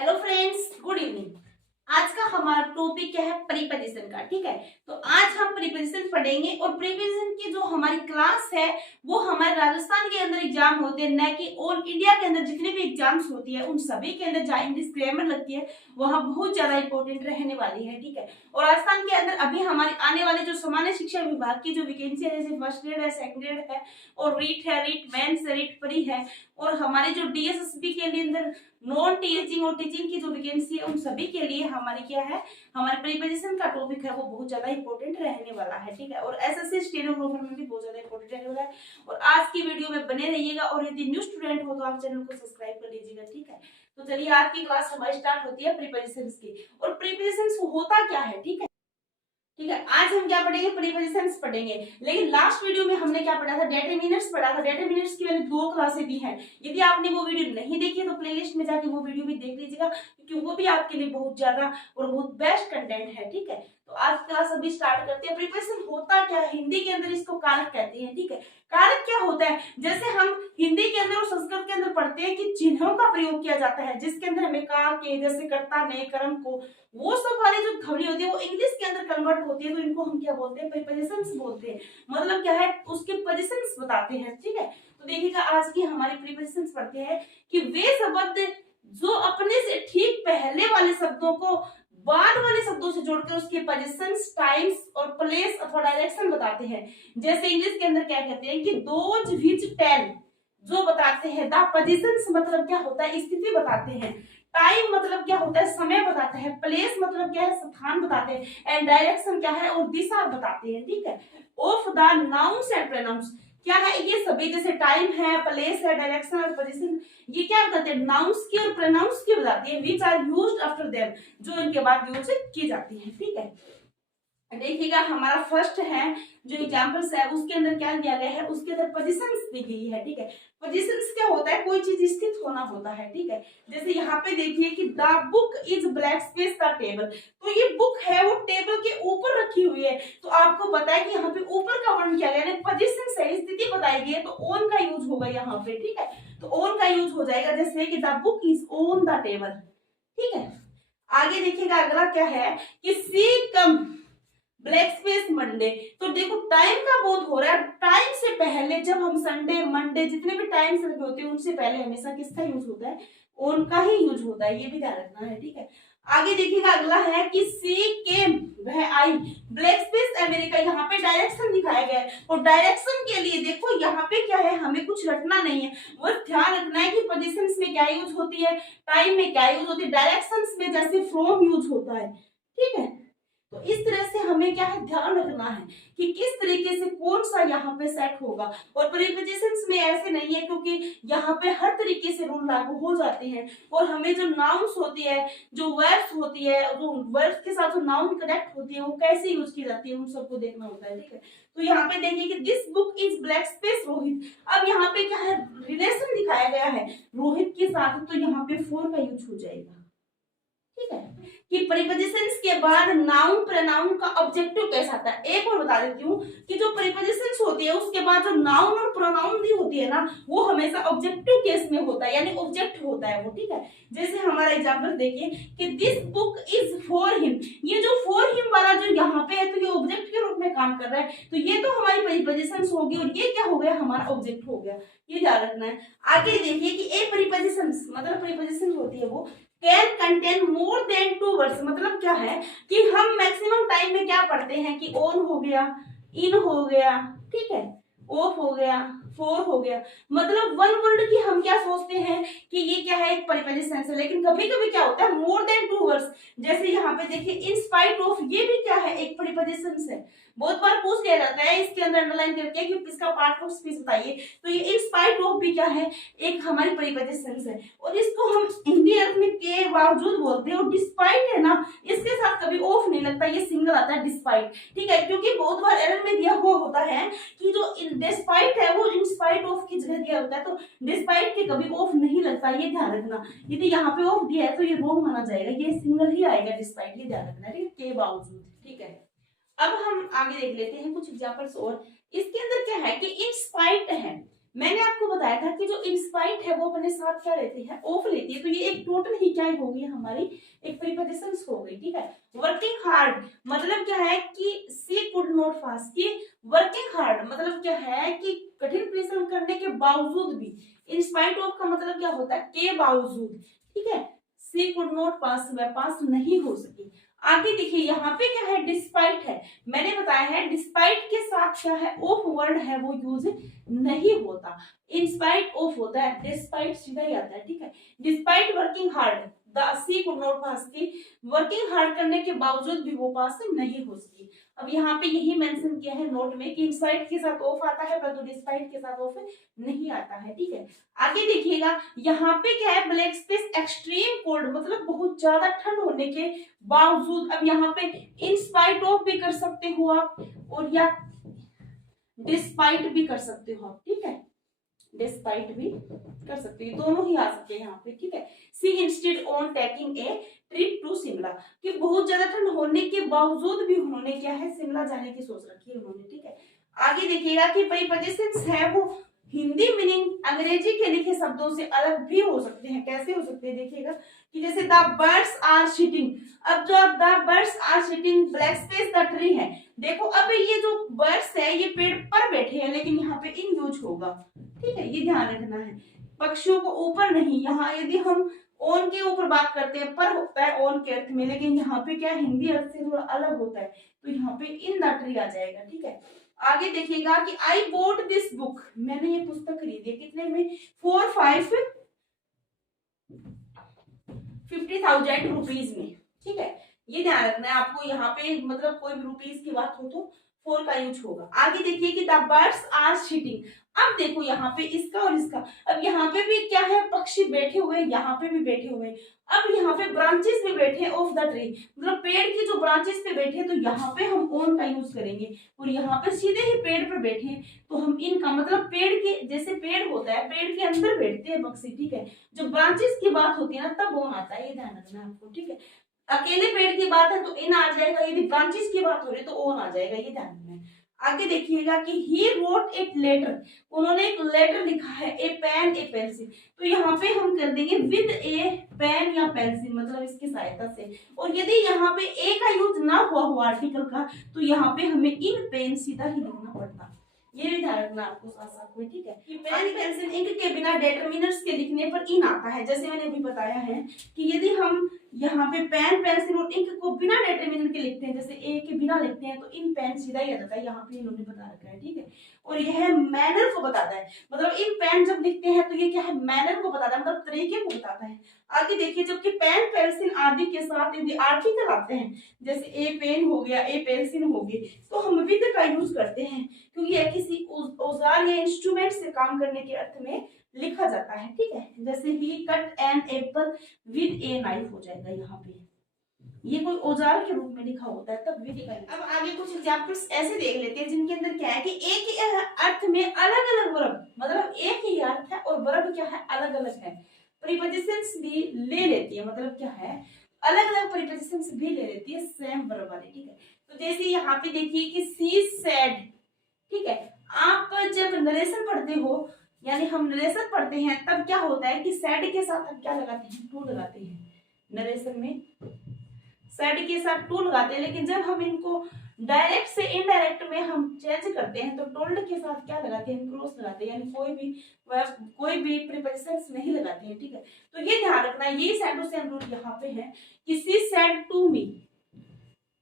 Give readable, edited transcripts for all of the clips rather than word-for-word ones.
Hello friends, good evening. आज का हमारा टॉपिक क्या है? प्रीपोजिशन का। ठीक है, तो आज हम प्रीपोजिशन पढ़ेंगे और प्रीपोजिशन की जो हमारी क्लास है वो हमारे राजस्थान के अंदर एग्जाम होते हैं, न कि ऑल इंडिया के अंदर जितने भी एग्जाम्स होती है उन सभी के अंदर जहाँ इंग्लिश ग्रामर लगती है वहाँ बहुत ज्यादा इंपॉर्टेंट रहने वाली है। ठीक है, और राजस्थान के अंदर अभी हमारी आने वाले जो सामान्य शिक्षा विभाग की जो वैकेंसी है, जैसे फर्स्ट ग्रेड है, सेकंड ग्रेड है और रीट है, रीट मेंस, रीट प्री है, और हमारे जो डीएसएसबी के लिए अंदर नॉन टीचिंग और टीचिंग की जो वैकेंसी है उन सभी के लिए हमारी क्या है, हमारे प्रीपोजिशन का टॉपिक है वो बहुत ज्यादा इंपॉर्टेंट रहने वाला है। ठीक है, और एसएससी स्टेनोग्राफर में भी बहुत ज्यादा इंपॉर्टेंट रहने वाला है। और आज की वीडियो में बने रहिएगा और यदि न्यू स्टूडेंट हो तो आप चैनल को सब्सक्राइब कर लीजिएगा। ठीक है, तो चलिए आज की क्लास हमारी स्टार्ट होती है प्रीपोजिशंस की। और प्रीपोजिशंस होता क्या है? ठीक है, ठीक है, आज हम क्या पढ़ेंगे? प्रीपोजिशंस पढ़ेंगे। लेकिन लास्ट वीडियो में हमने क्या पढ़ा था? डेटरमिनर्स पढ़ा था। डेटरमिनर्स की मैंने 2 क्लासें दी हैं। यदि आपने वो वीडियो नहीं देखी तो प्लेलिस्ट में जाके वो वीडियो भी देख लीजिएगा, क्योंकि वो भी आपके लिए बहुत ज्यादा और बहुत बेस्ट कंटेंट है। ठीक है, तो आज क्लास अभी स्टार्ट करते हैं। प्रीपोजिशन होता क्या है? हिंदी के अंदर इसको कारक कहते हैं। ठीक है, कारक क्या होता है? जैसे हम हिंदी के अंदर और संस्कृत के अंदर पढ़ते हैं कि चिन्हों का प्रयोग किया जाता है, जिसके अंदर हमें का, के, जैसे कर्ता, ने, कर्म को, वो सब वाली जो ध्वनि होती है वो इंग्लिश के अंदर कन्वर्ट होती है, तो इनको हम क्या बोलते हैं? प्रीपोजिशंस बोलते हैं। मतलब क्या है? उसके पोजीशंस बताते हैं। ठीक है, तो देखिएगा आज की हमारी प्रीपोजिशंस पढ़ते हैं कि वे शब्द जो अपने से ठीक पहले वाले शब्दों को बाद वाले शब्दों से जोड़कर उसके पोजीशंस, टाइम्स और प्लेस अथवा डायरेक्शन बताते हैं। जैसे इंग्लिश के अंदर क्या कहते हैं कि दोज व्हिच टेल, जो बताते हैं। द पोजीशंस मतलब क्या होता है? स्थिति बताते हैं। टाइम मतलब क्या होता है? समय बताते हैं। प्लेस मतलब क्या है? स्थान बताते हैं। एंड डायरेक्शन क्या है? और दिशा बताते हैं। ठीक है, of the nouns and pronouns क्या है? ये सभी, जैसे टाइम है, प्लेस है, डायरेक्शन और पोजीशन, ये क्या बताते हैं? नाउन्स की और प्रोनाउंस की बताती है, which are used after them, जो इनके बाद यूज की जाती है। ठीक है, देखिएगा हमारा फर्स्ट है जो एग्जांपल्स है उसके अंदर क्या दिया गया है? उसके अंदर पोजीशंस दी गई है। ठीक है, पोजीशंस क्या होता है? कोई चीज स्थित होना होता है। ठीक है, जैसे यहाँ पे देखिए कि the book is blank space the table, तो ये बुक है वो टेबल के ऊपर रखी हुई है, तो आपको पता है कि यहाँ पे ऊपर का वर्णन किया गया है, पोजीशन से स्थिति बताई गई है, तो ओन का यूज होगा यहाँ पे। ठीक है, तो ओन का यूज हो जाएगा, जैसे कि the book is on the table. ठीक है, आगे देखिएगा अगला क्या है कि सी कम ब्लैक स्पेस मंडे, तो देखो टाइम का बोध हो रहा है। टाइम से पहले जब हम संडे, मंडे, जितने भी टाइम्स रखे होते हैं उनसे पहले हमेशा किसका यूज होता है? ओन का ही यूज होता है, ये भी ध्यान रखना है। ठीक है, आगे देखिएगा अगला है कि सी केम, वह आई, ब्लैक स्पेस अमेरिका, यहाँ पे डायरेक्शन दिखाया गया है। और डायरेक्शन के लिए देखो यहाँ पे क्या है, हमें कुछ रटना नहीं है, बस ध्यान रखना है कि पोजीशंस में क्या यूज होती है, टाइम में क्या यूज होती है, डायरेक्शंस में जैसे फ्रॉम यूज होता है। ठीक है, तो इस तरह से हमें क्या है, ध्यान रखना है कि किस तरीके से कौन सा यहाँ पे सेट होगा। और प्रीपोजिशंस में ऐसे नहीं है, क्योंकि यहाँ पे हर तरीके से रूल लागू हो जाते हैं। और हमें जो नाउन्स होती है, जो वर्ब्स होती है, जो वर्ब्स के साथ जो नाउन कनेक्ट होती है वो कैसे यूज की जाती है, उन सबको देखना होता है। ठीक है, तो यहाँ पे देखिए कि this book is blank space Rohit, अब यहाँ पे क्या है? रिलेशन दिखाया गया है रोहित के साथ, तो यहाँ पे फोर का यूज हो जाएगा। ठीक है, कि प्रीपोजिशंस के बाद नाउन प्रोनाउन का ऑब्जेक्टिव कैसा आता है। एक और बता देती हूँ कि जो प्रीपोजिशंस होती है उसके बाद जो नाउन और प्रोनाउन दी होती है ना, वो हमेशा ऑब्जेक्टिव केस में होता है, यानी ऑब्जेक्ट होता है वो। ठीक है, जैसे हमारा एग्जांपल देखिए कि this book is for him, ये जो फॉर हिम वाला जो यहाँ पे है तो ये ऑब्जेक्ट के रूप में काम कर रहा है, तो ये तो हमारी प्रीपोजिशंस होगी और ये क्या हो गया? हमारा ऑब्जेक्ट हो गया, ये ध्यान रखना है। आगे देखिए कि ए प्रीपोजिशंस मतलब प्रीपोजिशन होती है वो can contain more than 2 words, मतलब क्या है कि हम मैक्सिमम टाइम में क्या पढ़ते हैं कि ऑन हो गया, इन हो गया, ठीक है, ऑफ हो गया, फोर हो गया, मतलब 1 वर्ड की हम क्या सोचते हैं कि ये क्या है? एक प्रीपोजिशन है। लेकिन कभी कभी क्या होता है? मोर देन 2 वर्ड्स, जैसे यहाँ पे देखिए इन स्पाइट ऑफ, ये भी क्या है? एक प्रीपोजिशन है। बहुत बार पूछ लिया जाता है, इसके अंदर अंडरलाइन करके कि इसका पार्ट ऑफ स्पीच बताइए, तो ये इन स्पाइट ऑफ भी क्या है? एक हमारी प्रीपोजिशन है। और इसको हम हिंदी अर्थ में के बावजूद बोलते हैं। और डिस्पाइट है ना, इसके साथ कभी ऑफ नहीं लगता, ये सिंगल आता है डिस्पाइट। ठीक है, क्योंकि बहुत बार एरर में दिया हुआ होता है कि जो डिस्पाइट है वो इन स्पाइट ऑफ की जगह दिया होता है, तो डिस्पाइट के कभी ऑफ नहीं लगता, ये ध्यान रखना। यदि यहाँ पे ऑफ दिया है तो ये रॉन्ग माना जाएगा, ये सिंगल ही आएगा डिस्पाइट, ये ध्यान रखना। ठीक है, के बावजूद। ठीक है, अब हम आगे देख लेते हैं कुछ एग्जांपल्स और। इसके अंदर क्या है कि इन स्पाइट है, मैंने आपको बताया था कि जो इंस्पाइट है वो अपने साथ क्या लेती है, ऑफ लेती है। तो ये एक टोटल ही क्या हो गई हमारी, एक प्रीपोजिशंस हो गई, ठीक है। वर्किंग हार्ड मतलब क्या है कि सी कुड नॉट पास, की वर्किंग हार्ड मतलब क्या है कि कठिन परिश्रम करने के बावजूद भी, इंस्पाइट ऑफ का मतलब क्या होता है, के बावजूद, ठीक है। सी कुड नॉट पास, वह पास नहीं हो सकी। आगे देखिए यहाँ पे क्या है, डिस्पाइट है। मैंने बताया है डिस्पाइट के साथ क्या है, ऑफ वर्ड है वो यूज नहीं होता, इंस्पाइट ऑफ होता है, डिस्पाइट सीधा ही आता है, ठीक है। Despite working hard the she could not pass, की वर्किंग हार्ड करने के बावजूद भी वो पास नहीं हो सकी। अब यहाँ पे यही मेंशन किया है नोट में कि इंस्पाइट के साथ ऑफ आता है परंतु डिस्पाइट के साथ ऑफ नहीं आता है, ठीक है। आगे देखिएगा यहाँ पे क्या है, ब्लैक स्पेस एक्सट्रीम कोल्ड मतलब बहुत ज्यादा ठंड होने के बावजूद। अब यहाँ पे इंस्पाइट ऑफ भी कर सकते हो आप और या डिस्पाइट भी कर सकते हो आप, ठीक है। डिस्पाइट भी कर सकते हैं, दोनों ही आ सकते हैं यहाँ पे, ठीक है। She instead on taking a trip to Shimla, कि बहुत ज्यादा ठंड होने के बावजूद भी उन्होंने क्या है, शिमला जाने की सोच रखी है उन्होंने, ठीक है। आगे देखिएगा कि प्रीपोजिशंस है वो हिंदी मीनिंग अंग्रेजी के लिखे शब्दों से अलग भी हो सकते हैं। कैसे हो सकते हैं देखिएगा कि जैसे द बर्ड्स आर सिटिंग, अब जो the birds are sitting blank space the tree है, देखो अब ये जो बर्ड्स है ये पेड़ पर बैठे हैं लेकिन यहाँ पे इन यूज होगा, ठीक है, ये ध्यान रखना है। पक्षियों को ऊपर नहीं, यहाँ यदि हम ऑन के ऊपर बात करते हैं पर होता है ऑन के अर्थ में, लेकिन यहाँ पे क्या हिंदी अर्थ से थोड़ा अलग होता है, तो यहाँ पे इन द ट्री आ जाएगा, ठीक है। आगे देखिएगा कि आई बोट दिस बुक, मैंने ये पुस्तक खरीदी, कितने में, 50,000 रुपीज में, ठीक है। ये ध्यान रखना है आपको, यहाँ पे मतलब कोई भी रुपीज की बात हो तो 4 का यूज होगा। आगे देखिए कि द बर्ड्स आर सिटिंग, अब देखो यहाँ पे इसका और इसका, अब यहाँ पे भी क्या है, पक्षी बैठे हुए, यहाँ पे भी बैठे हुए, अब यहाँ पे ब्रांचेस पे बैठे ऑफ द ट्री, मतलब पेड़ की जो ब्रांचेस पे बैठे, तो यहाँ पे हम ऑन का यूज करेंगे, और यहाँ पे सीधे ही पेड़ पर बैठे तो हम इनका मतलब पेड़ के, जैसे पेड़ होता है पेड़ के अंदर बैठते हैं पक्षी, ठीक है। जब ब्रांचेस की बात होती है ना तब ऑन आता है, ये ध्यान रखना है आपको, ठीक है। अकेले पेड़ की बात है तो इन आ जाएगा, यदि ब्रांचेस की बात हो रही है तो ऑन आ जाएगा, ये ध्यान रखना है। आगे देखिएगा कि ही रोट इट लेटर, उन्होंने एक लेटर लिखा है, ए पेन ए पेंसिल, तो यहाँ पे हम कर देंगे विद ए पेन या पेंसिल, मतलब इसकी सहायता से। और यदि यहाँ पे ए का यूज ना हुआ हो आर्टिकल का तो यहाँ पे हमें इन पेन सीधा ही लिखना पड़ता, ये भी ध्यान रखना आपको साथ साथ में, ठीक है। कि पेन पेंसिल इंक के बिना डिटरमिनर्स के लिखने पर इन आता है, जैसे मैंने अभी बताया है कि यदि हम यहाँ पे पेन पेंसिल और इंक को बिना डिटरमिनर के लिखते हैं, जैसे ए के बिना लिखते हैं तो इन पेन सीधा ही आ जाता है, यहाँ पे इन्होंने बता रखा है, ठीक है। और यह मैनर को बताता है, मतलब इन पेन जब लिखते हैं तो ये क्या है, मैनर को बताता है, मतलब तरीके को बताता है। आगे देखिए जबकि पेन पेंसिल आदि के साथ यदि आर्टिकल आते हैं, जैसे ए पेन हो गया, ए पेंसिल हो गई, तो हम विद का यूज करते हैं क्योंकि यह किसी औजार या इंस्ट्रूमेंट से काम करने के अर्थ में लिखा जाता है, ठीक है। जैसे ही cut an apple with a knife हो जाएगा, यहाँ पे ये कोई औजार के रूप में लिखा होता है तब विद का। अब आगे कुछ एग्जांपल्स ऐसे देख लेते हैं जिनके अंदर क्या है कि एक ही अर्थ में अलग अलग वर्ब, मतलब एक ही अर्थ है और वर्ब क्या है, अलग अलग है। प्रीपोजिशंस भी ले लेती है, मतलब क्या है, अलग अलग प्रीपोजिशंस भी ले लेती है सेम वर्ब वाले, ठीक है। तो जैसे यहाँ पे देखिए कि सी सेड, ठीक है। आप जब नरेशन पढ़ते हो, यानी हम नरेशन पढ़ते हैं तब क्या होता है कि सैड के साथ हम क्या लगाते हैं, टू लगाते हैं, नरेशन में सैड के साथ टू लगाते हैं। लेकिन जब हम इनको डायरेक्ट से इनडायरेक्ट में हम चेंज करते हैं तो टोल्ड के साथ क्या लगाते हैं, क्रॉस लगाते हैं, यानी कोई भी प्रीपोजिशंस नहीं लगाते हैं, ठीक है। तो ये ध्यान रखना, ये सेड टू सेम रूल यहाँ पे है कि सी सेड टू मी,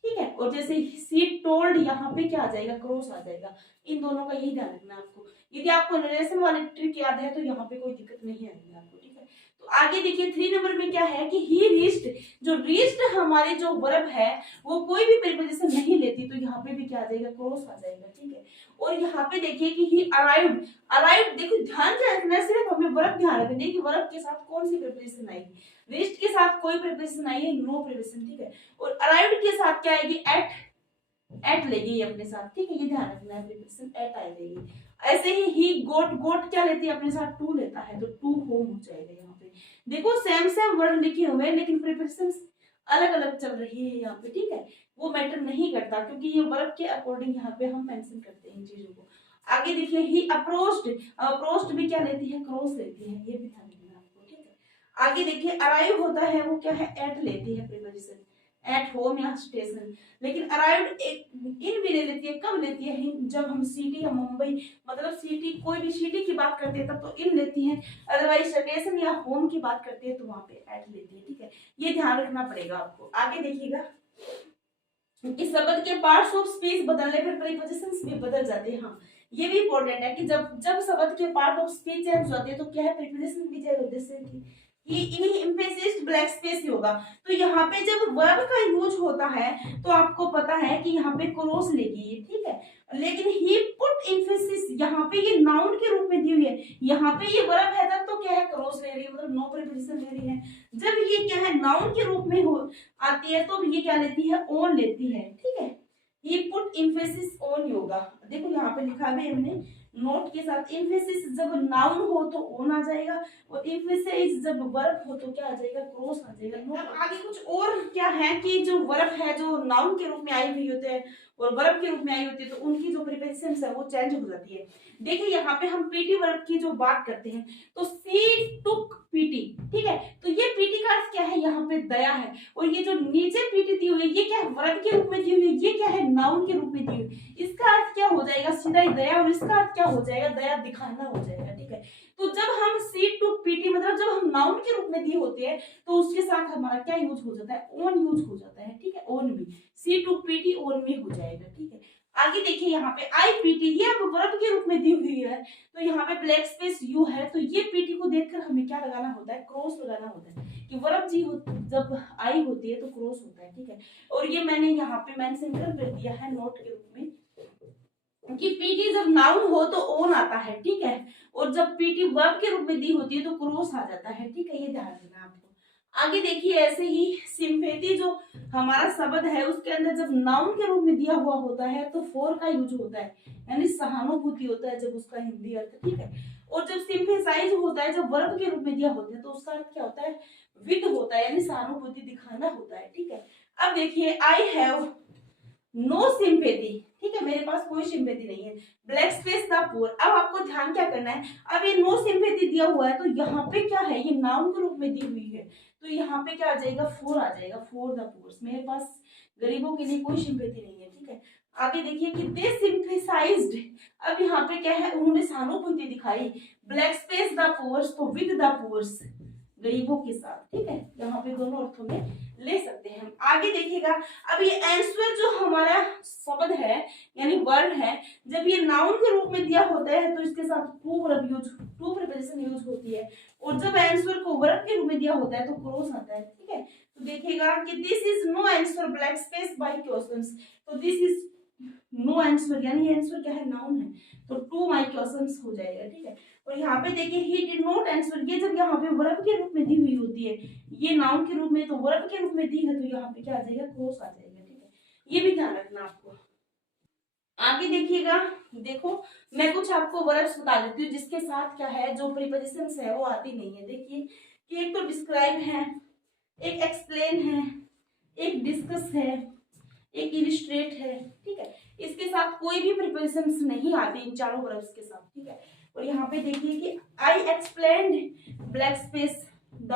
ठीक है। और जैसे सी टोल्ड यहाँ पे क्या आ जाएगा, क्रॉस आ जाएगा। इन दोनों का यही ध्यान रखना आपको। यदि आपको नरेशन वाली ट्रिक याद है तो यहाँ पे कोई दिक्कत नहीं आएगी आपको, ठीक है। तो आगे देखिए 3 नंबर में क्या है कि ही रीच्ड, जो रीच्ड हमारे जो वर्ब है वो कोई भी प्रीपोजिशन नहीं लेती, तो यहाँ पे भी क्या आ जाएगा, क्रॉस आ जाएगा, ठीक है। और यहाँ पे देखिए कि ही अराइव्ड, अराइव्ड देखो ध्यान से रखना है, सिर्फ हमें वर्ब ध्यान रखना है कि वर्ब के साथ कौन सी प्रीपोजिशन आएगी। रीच्ड के साथ कोई प्रीपोजिशन आई है, नो प्रीपोजिशन, ठीक है। और अराइव्ड के साथ क्या आएगी, एट लेगी अपने साथ, ठीक है, ये ध्यान रखना है, प्रीपोजिशन एट आएगी। ऐसे ही गोट, गोट क्या लेती है अपने साथ, टू लेता है, तो टू होम हो जाएगा। यहाँ पे देखो सेम सेम वर्ड लिखे हुए हैं लेकिन प्रीपोजिशंस अलग अलग चल रही है यहाँ पे, ठीक है। वो मैटर नहीं करता क्योंकि ये वर्ब के अकॉर्डिंग यहाँ पे हम मेंशन करते हैं इन चीजों को। आगे देखिए ही अप्रोच्ड, अप्रोच्ड भी क्या लेती है, क्रॉस लेती है, ये भी ध्यान रखना आपको, ठीक है। आगे देखिए अराइव होता है वो क्या है, एट लेती है प्रीपोजिशन, एट होम या स्टेशन। लेकिन अराइव्ड इन भी ले लेती है, कब लेती है, जब हम सिटी या मुंबई मतलब सिटी, कोई भी सिटी की बात करते हैं तब तो इन लेती है, अदरवाइज स्टेशन या होम की बात करते हैं तो वहां पे एट लेती है, ठीक है। ये ध्यान रखना पड़ेगा आपको। आगे देखिएगा इस शब्द के पार्ट्स ऑफ स्पीच बदलने पर प्रीपोजिशंस भी बदल जाते हैं। हाँ, ये भी इंपॉर्टेंट है कि जब जब शब्द के पार्ट ऑफ स्पीच चेंज हो जाते हैं तो क्या है, प्रीपोजिशन भी चेंज होते हैं। जैसे कि ही एम्फेसिस ब्लैक स्पेस ही होगा, तो यहाँ पे जब वर्ब का यूज होता है तो आपको पता है कि यहाँ पे क्रॉस लेगी, ठीक है। लेकिन ही पुट एम्फेसिस, यहाँ पे ये नाउन के रूप में दी हुई है, यहाँ पे ये वर्ब है तब तो क्या है, क्रॉस ले रही है, मतलब नो प्रीपोजिशन ले रही है। जब ये क्या है, नाउन के रूप में हो आती है तो ये क्या लेती है, ऑन लेती है, ठीक है। ही पुट एम्फेसिस ऑन योगा, देखो यहाँ पे लिखा है हमने नोट के साथ, एम्फेसिस जब नाउन हो तो ऑन आ जाएगा, और एम्फेसिस जब वर्ब हो तो क्या आ जाएगा, क्रॉस आ जाएगा। अब आगे कुछ और क्या है कि जो वर्ब है जो नाउन के रूप में आई हुई होते हैं और वर्ब के रूप में आई होती है तो उनकी जो प्रीपोजिशंस है वो चेंज हो जाती है। देखिए यहाँ पे हम पीटी वर्ब की जो बात करते हैं तो सी टुक पीटी, ठीक है। तो ये पीटी का अर्थ क्या है, यहाँ पे दया है, और ये जो नीचे पीटी दी हुई है ये क्या है, वर्ब के रूप में दी हुई है, ये क्या है, नाउन के रूप में दी हुई है। इसका अर्थ क्या हो जाएगा, सीधा ही दया, और इसका अर्थ क्या हो जाएगा, दया दिखाना हो जाएगा, ठीक है। तो जब हम सी टू पीटी मतलब जब हम नाउन के रूप में दिए होते हैं तो उसके साथ हमारा क्या यूज हो जाता है, ओन यूज हो जाता है, ठीक है। ओन भी सी टू पीटी ओन में हो जाएगा, ठीक है। आगे देखिए यहाँ पे आई पीटी, ये अब वर्ब के रूप में दी हुई है तो यहाँ पे ब्लैक स्पेस यू है, तो ये पीटी को देखकर हमें क्या लगाना होता है, क्रॉस लगाना होता है कि वर्ब जी जब आई होती है तो क्रॉस होता है, ठीक है। और ये मैंने यहाँ पे मेंशन कर दिया है नोट के रूप में कि पीटी जब नाउन हो तो ओन आता है, ठीक है, और जब पीटी वर्ब के रूप में दी होती है तो क्रॉस आ जाता है, ठीक है। ये ध्यान रखना आपको। आगे देखिए ऐसे ही सिंपैथी जो हमारा शब्द है उसके अंदर जब नाउन के रूप में दिया हुआ होता है तो फोर का यूज होता है, यानी सहानुभूति होता है जब उसका हिंदी अर्थ, ठीक है। और जब सिंपैथाइज होता है जब वर्ब के रूप में दिया होता है तो उसका अर्थ क्या होता है, विद होता है, यानी सहानुभूति दिखाना होता है, ठीक है। अब देखिए आई हैव नो सिंपैथी, ठीक है, मेरे पास कोई सिंपैथी नहीं है, ब्लैक स्पेस द पुअर। अब आपको ध्यान क्या करना है, अब ये नो सिंपैथी दिया हुआ है तो यहाँ पे क्या है, ये नाउन के रूप में दी हुई है तो यहाँ पे क्या आ जाएगा, फोर आ जाएगा, फॉर द पुअर। मेरे पास गरीबों के लिए कोई सिंपैथी नहीं है, ठीक है। आगे देखिए कि दे सिंपैथाइज्ड, अब यहाँ पे क्या है, उन्होंने सहानुभूति दिखाई, ब्लैक स्पेस द पुअर तो विद द पुअर, गरीबों के साथ, ठीक है। यहाँ पे दोनों अर्थों में ले सकते हैं हम। आगे देखिएगा अब ये आंसर जो हमारा शब्द है यानी वर्ड है, जब ये नाउन के रूप में दिया होता है तो इसके साथ टू प्रीपोजिशन यूज होती है, और जब आंसर को वर्ब के रूप में दिया होता है तो क्रॉस आता है, ठीक है। तो देखिएगा कि this is no answer blank space by questions, तो दिस इज नो आंसर यानी आंसर क्या है, नाउन है, तो टू माय क्वेश्चंस हो जाएगा, ठीक है। और यहाँ पे देखिए ही डिड नॉट आंसर, ये जब यहाँ पे वर्ब के रूप में दी हुई होती है, ये नाउन के रूप में तो वर्ब के रूप में दी है तो यहाँ पे क्या आ जाएगा, क्रॉस आ जाएगा, ठीक है। ये भी ध्यान रखना आपको। आगे देखिएगा, देखो मैं कुछ आपको वर्ब्स बता देती हूँ जिसके साथ क्या है, जो प्रीपोजिशंस है वो आती नहीं है। देखिए कि एक तो डिस्क्राइब है, एक एक्सप्लेन है, एक डिस्कस है, एक इलिस्ट्रेट है, ठीक है। इसके साथ कोई भी प्रीपोजिशंस नहीं आती इन चारों वर्ब्स के साथ, ठीक है। और यहाँ पे देखिए कि I explained blank space the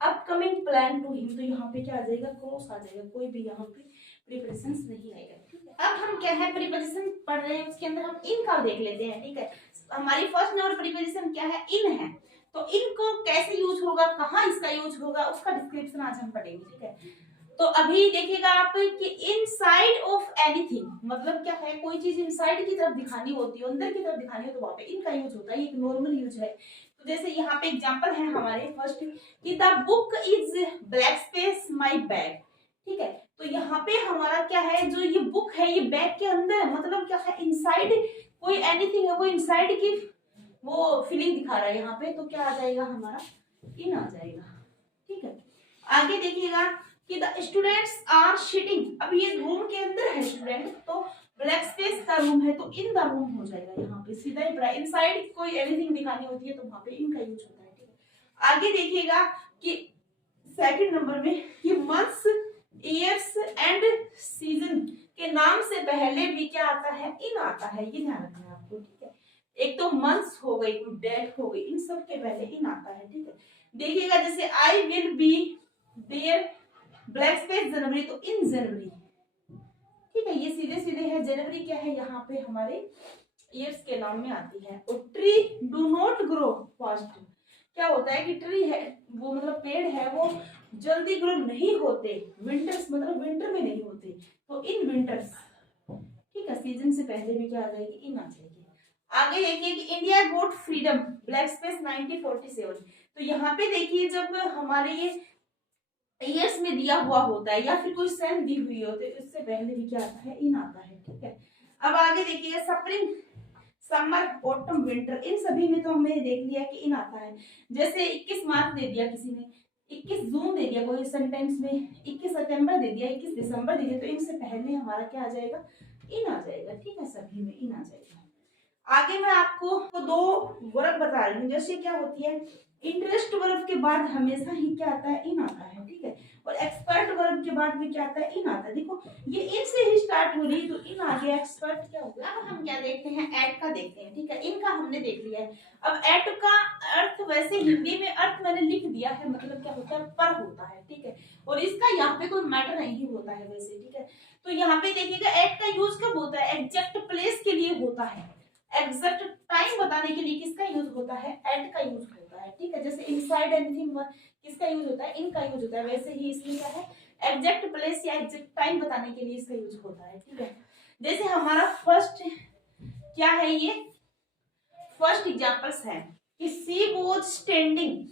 upcoming plan to him, तो यहाँ पे क्या आ जाएगा, क्रॉस आ जाएगा, कोई भी यहाँ पे प्रीपोजिशंस नहीं आएगा, ठीक है। अब हम क्या है प्रीपोजिशन पढ़ रहे हैं उसके अंदर हम इन का देख लेते हैं, ठीक है। हमारी फर्स्ट नंबर प्रीपोजिशन क्या है, इन है, तो इनको कैसे यूज होगा, कहाँ इसका यूज होगा उसका डिस्क्रिप्शन आज हम पढ़ेंगे, ठीक है। तो अभी देखिएगा आप कि इनसाइड ऑफ एनीथिंग मतलब क्या है, कोई चीज इनसाइड की तरफ दिखानी होती है, अंदर की तरफ दिखानी हो तो वहां पे इनका यूज होता है, एक नॉर्मल यूज है। तो जैसे यहाँ पे एग्जांपल है हमारे फर्स्ट कि the book is blank space my bag, ठीक है। तो यहाँ पे हमारा क्या है, जो ये बुक है ये बैग के अंदर है, मतलब क्या है, इनसाइड कोई एनीथिंग है वो इनसाइड की वो फीलिंग दिखा रहा है यहाँ पे, तो क्या आ जाएगा हमारा, इन आ जाएगा, ठीक है। आगे देखिएगा कि द स्टूडेंट्स आर सिटिंग, अब ये रूम के अंदर है स्टूडेंट तो ब्लैक स्पेस का रूम है तो इन द रूम हो जाएगा, यहाँ पे सीधा ही इनसाइड कोई एनीथिंग दिखानी होती है तो वहां पे इन का यूज होता है, ठीक है। आगे देखिएगा कि सेकंड नंबर में कि मंथ्स ईयर्स एंड सीजन के नाम से पहले भी क्या आता है, इन आता है, ये ध्यान रखना है आपको, ठीक है। एक तो मंथ्स हो गई, डेट हो गई, इन सब के पहले इन आता है। ठीक है, देखिएगा जैसे I will be there blank space January, तो इन जनवरी। ठीक है, ये सीधे सीधे है। जनवरी क्या है, यहाँ पे हमारे ईयर्स के नाम में आती है। और tree do not grow fast, क्या होता है कि ट्री है वो मतलब पेड़ है वो जल्दी ग्रो नहीं होते, विंटर्स मतलब विंटर में नहीं होते, तो इन विंटर्स। ठीक है, सीजन से पहले भी क्या आ जाएगी, इन आ जाएगी। आगे देखिए कि India got freedom black space 1947, तो यहाँ पे देखिए जब हमारे ये ईयर्स में दिया हुआ होता है या फिर कोई सन दी हुई होती है, इससे पहले भी क्या आता है, इन आता है। ठीक है, अब आगे देखिए स्प्रिंग समर ऑटम विंटर, इन सभी में तो हमने देख लिया कि इन आता है। जैसे 21 मार्च दे दिया किसी ने, 21 जून दे दिया कोई सेंटेंस में, 21 सितंबर दे दिया, 21 दिसंबर दे दिया, तो इनसे पहले हमारा क्या आ जाएगा, इन आ जाएगा। ठीक है, सभी में इन आ जाएगा। आगे मैं आपको दो वर्ब बता रही हूँ। जैसे क्या होती है, इंटरेस्ट वर्ब के बाद हमेशा ही क्या आता है, इन आता है। ठीक है, और एक्सपर्ट वर्ब के बाद में क्या आता है, इन आता है। देखो ये इन से ही स्टार्ट हो रही है, तो इन आ गया, एक्सपर्ट क्या होगा। अब हम क्या देखते हैं, एट का देखते हैं। ठीक है, इनका हमने देख लिया है। अब एट का अर्थ वैसे हिंदी में अर्थ मैंने लिख दिया है, मतलब क्या होता है, पर होता है। ठीक है, और इसका यहाँ पे कोई मैटर नहीं होता है वैसे। ठीक है, तो यहाँ पे देखिएगा एट का यूज कब होता है, एग्जैक्ट प्लेस के लिए होता है। एग्जैक्ट टाइम बताने के लिए किसका यूज होता है, एट का यूज होता है। ठीक है, जैसे इनसाइड एनीथिंग किसका यूज होता है, इनका यूज होता है। वैसे ही इसमें क्या है, एग्जैक्ट प्लेस या एग्जैक्ट टाइम बताने के लिए इसका यूज होता है। ठीक है, जैसे हमारा फर्स्ट क्या है, ये फर्स्ट एग्जांपल्स है कि सी वॉज स्टैंडिंग।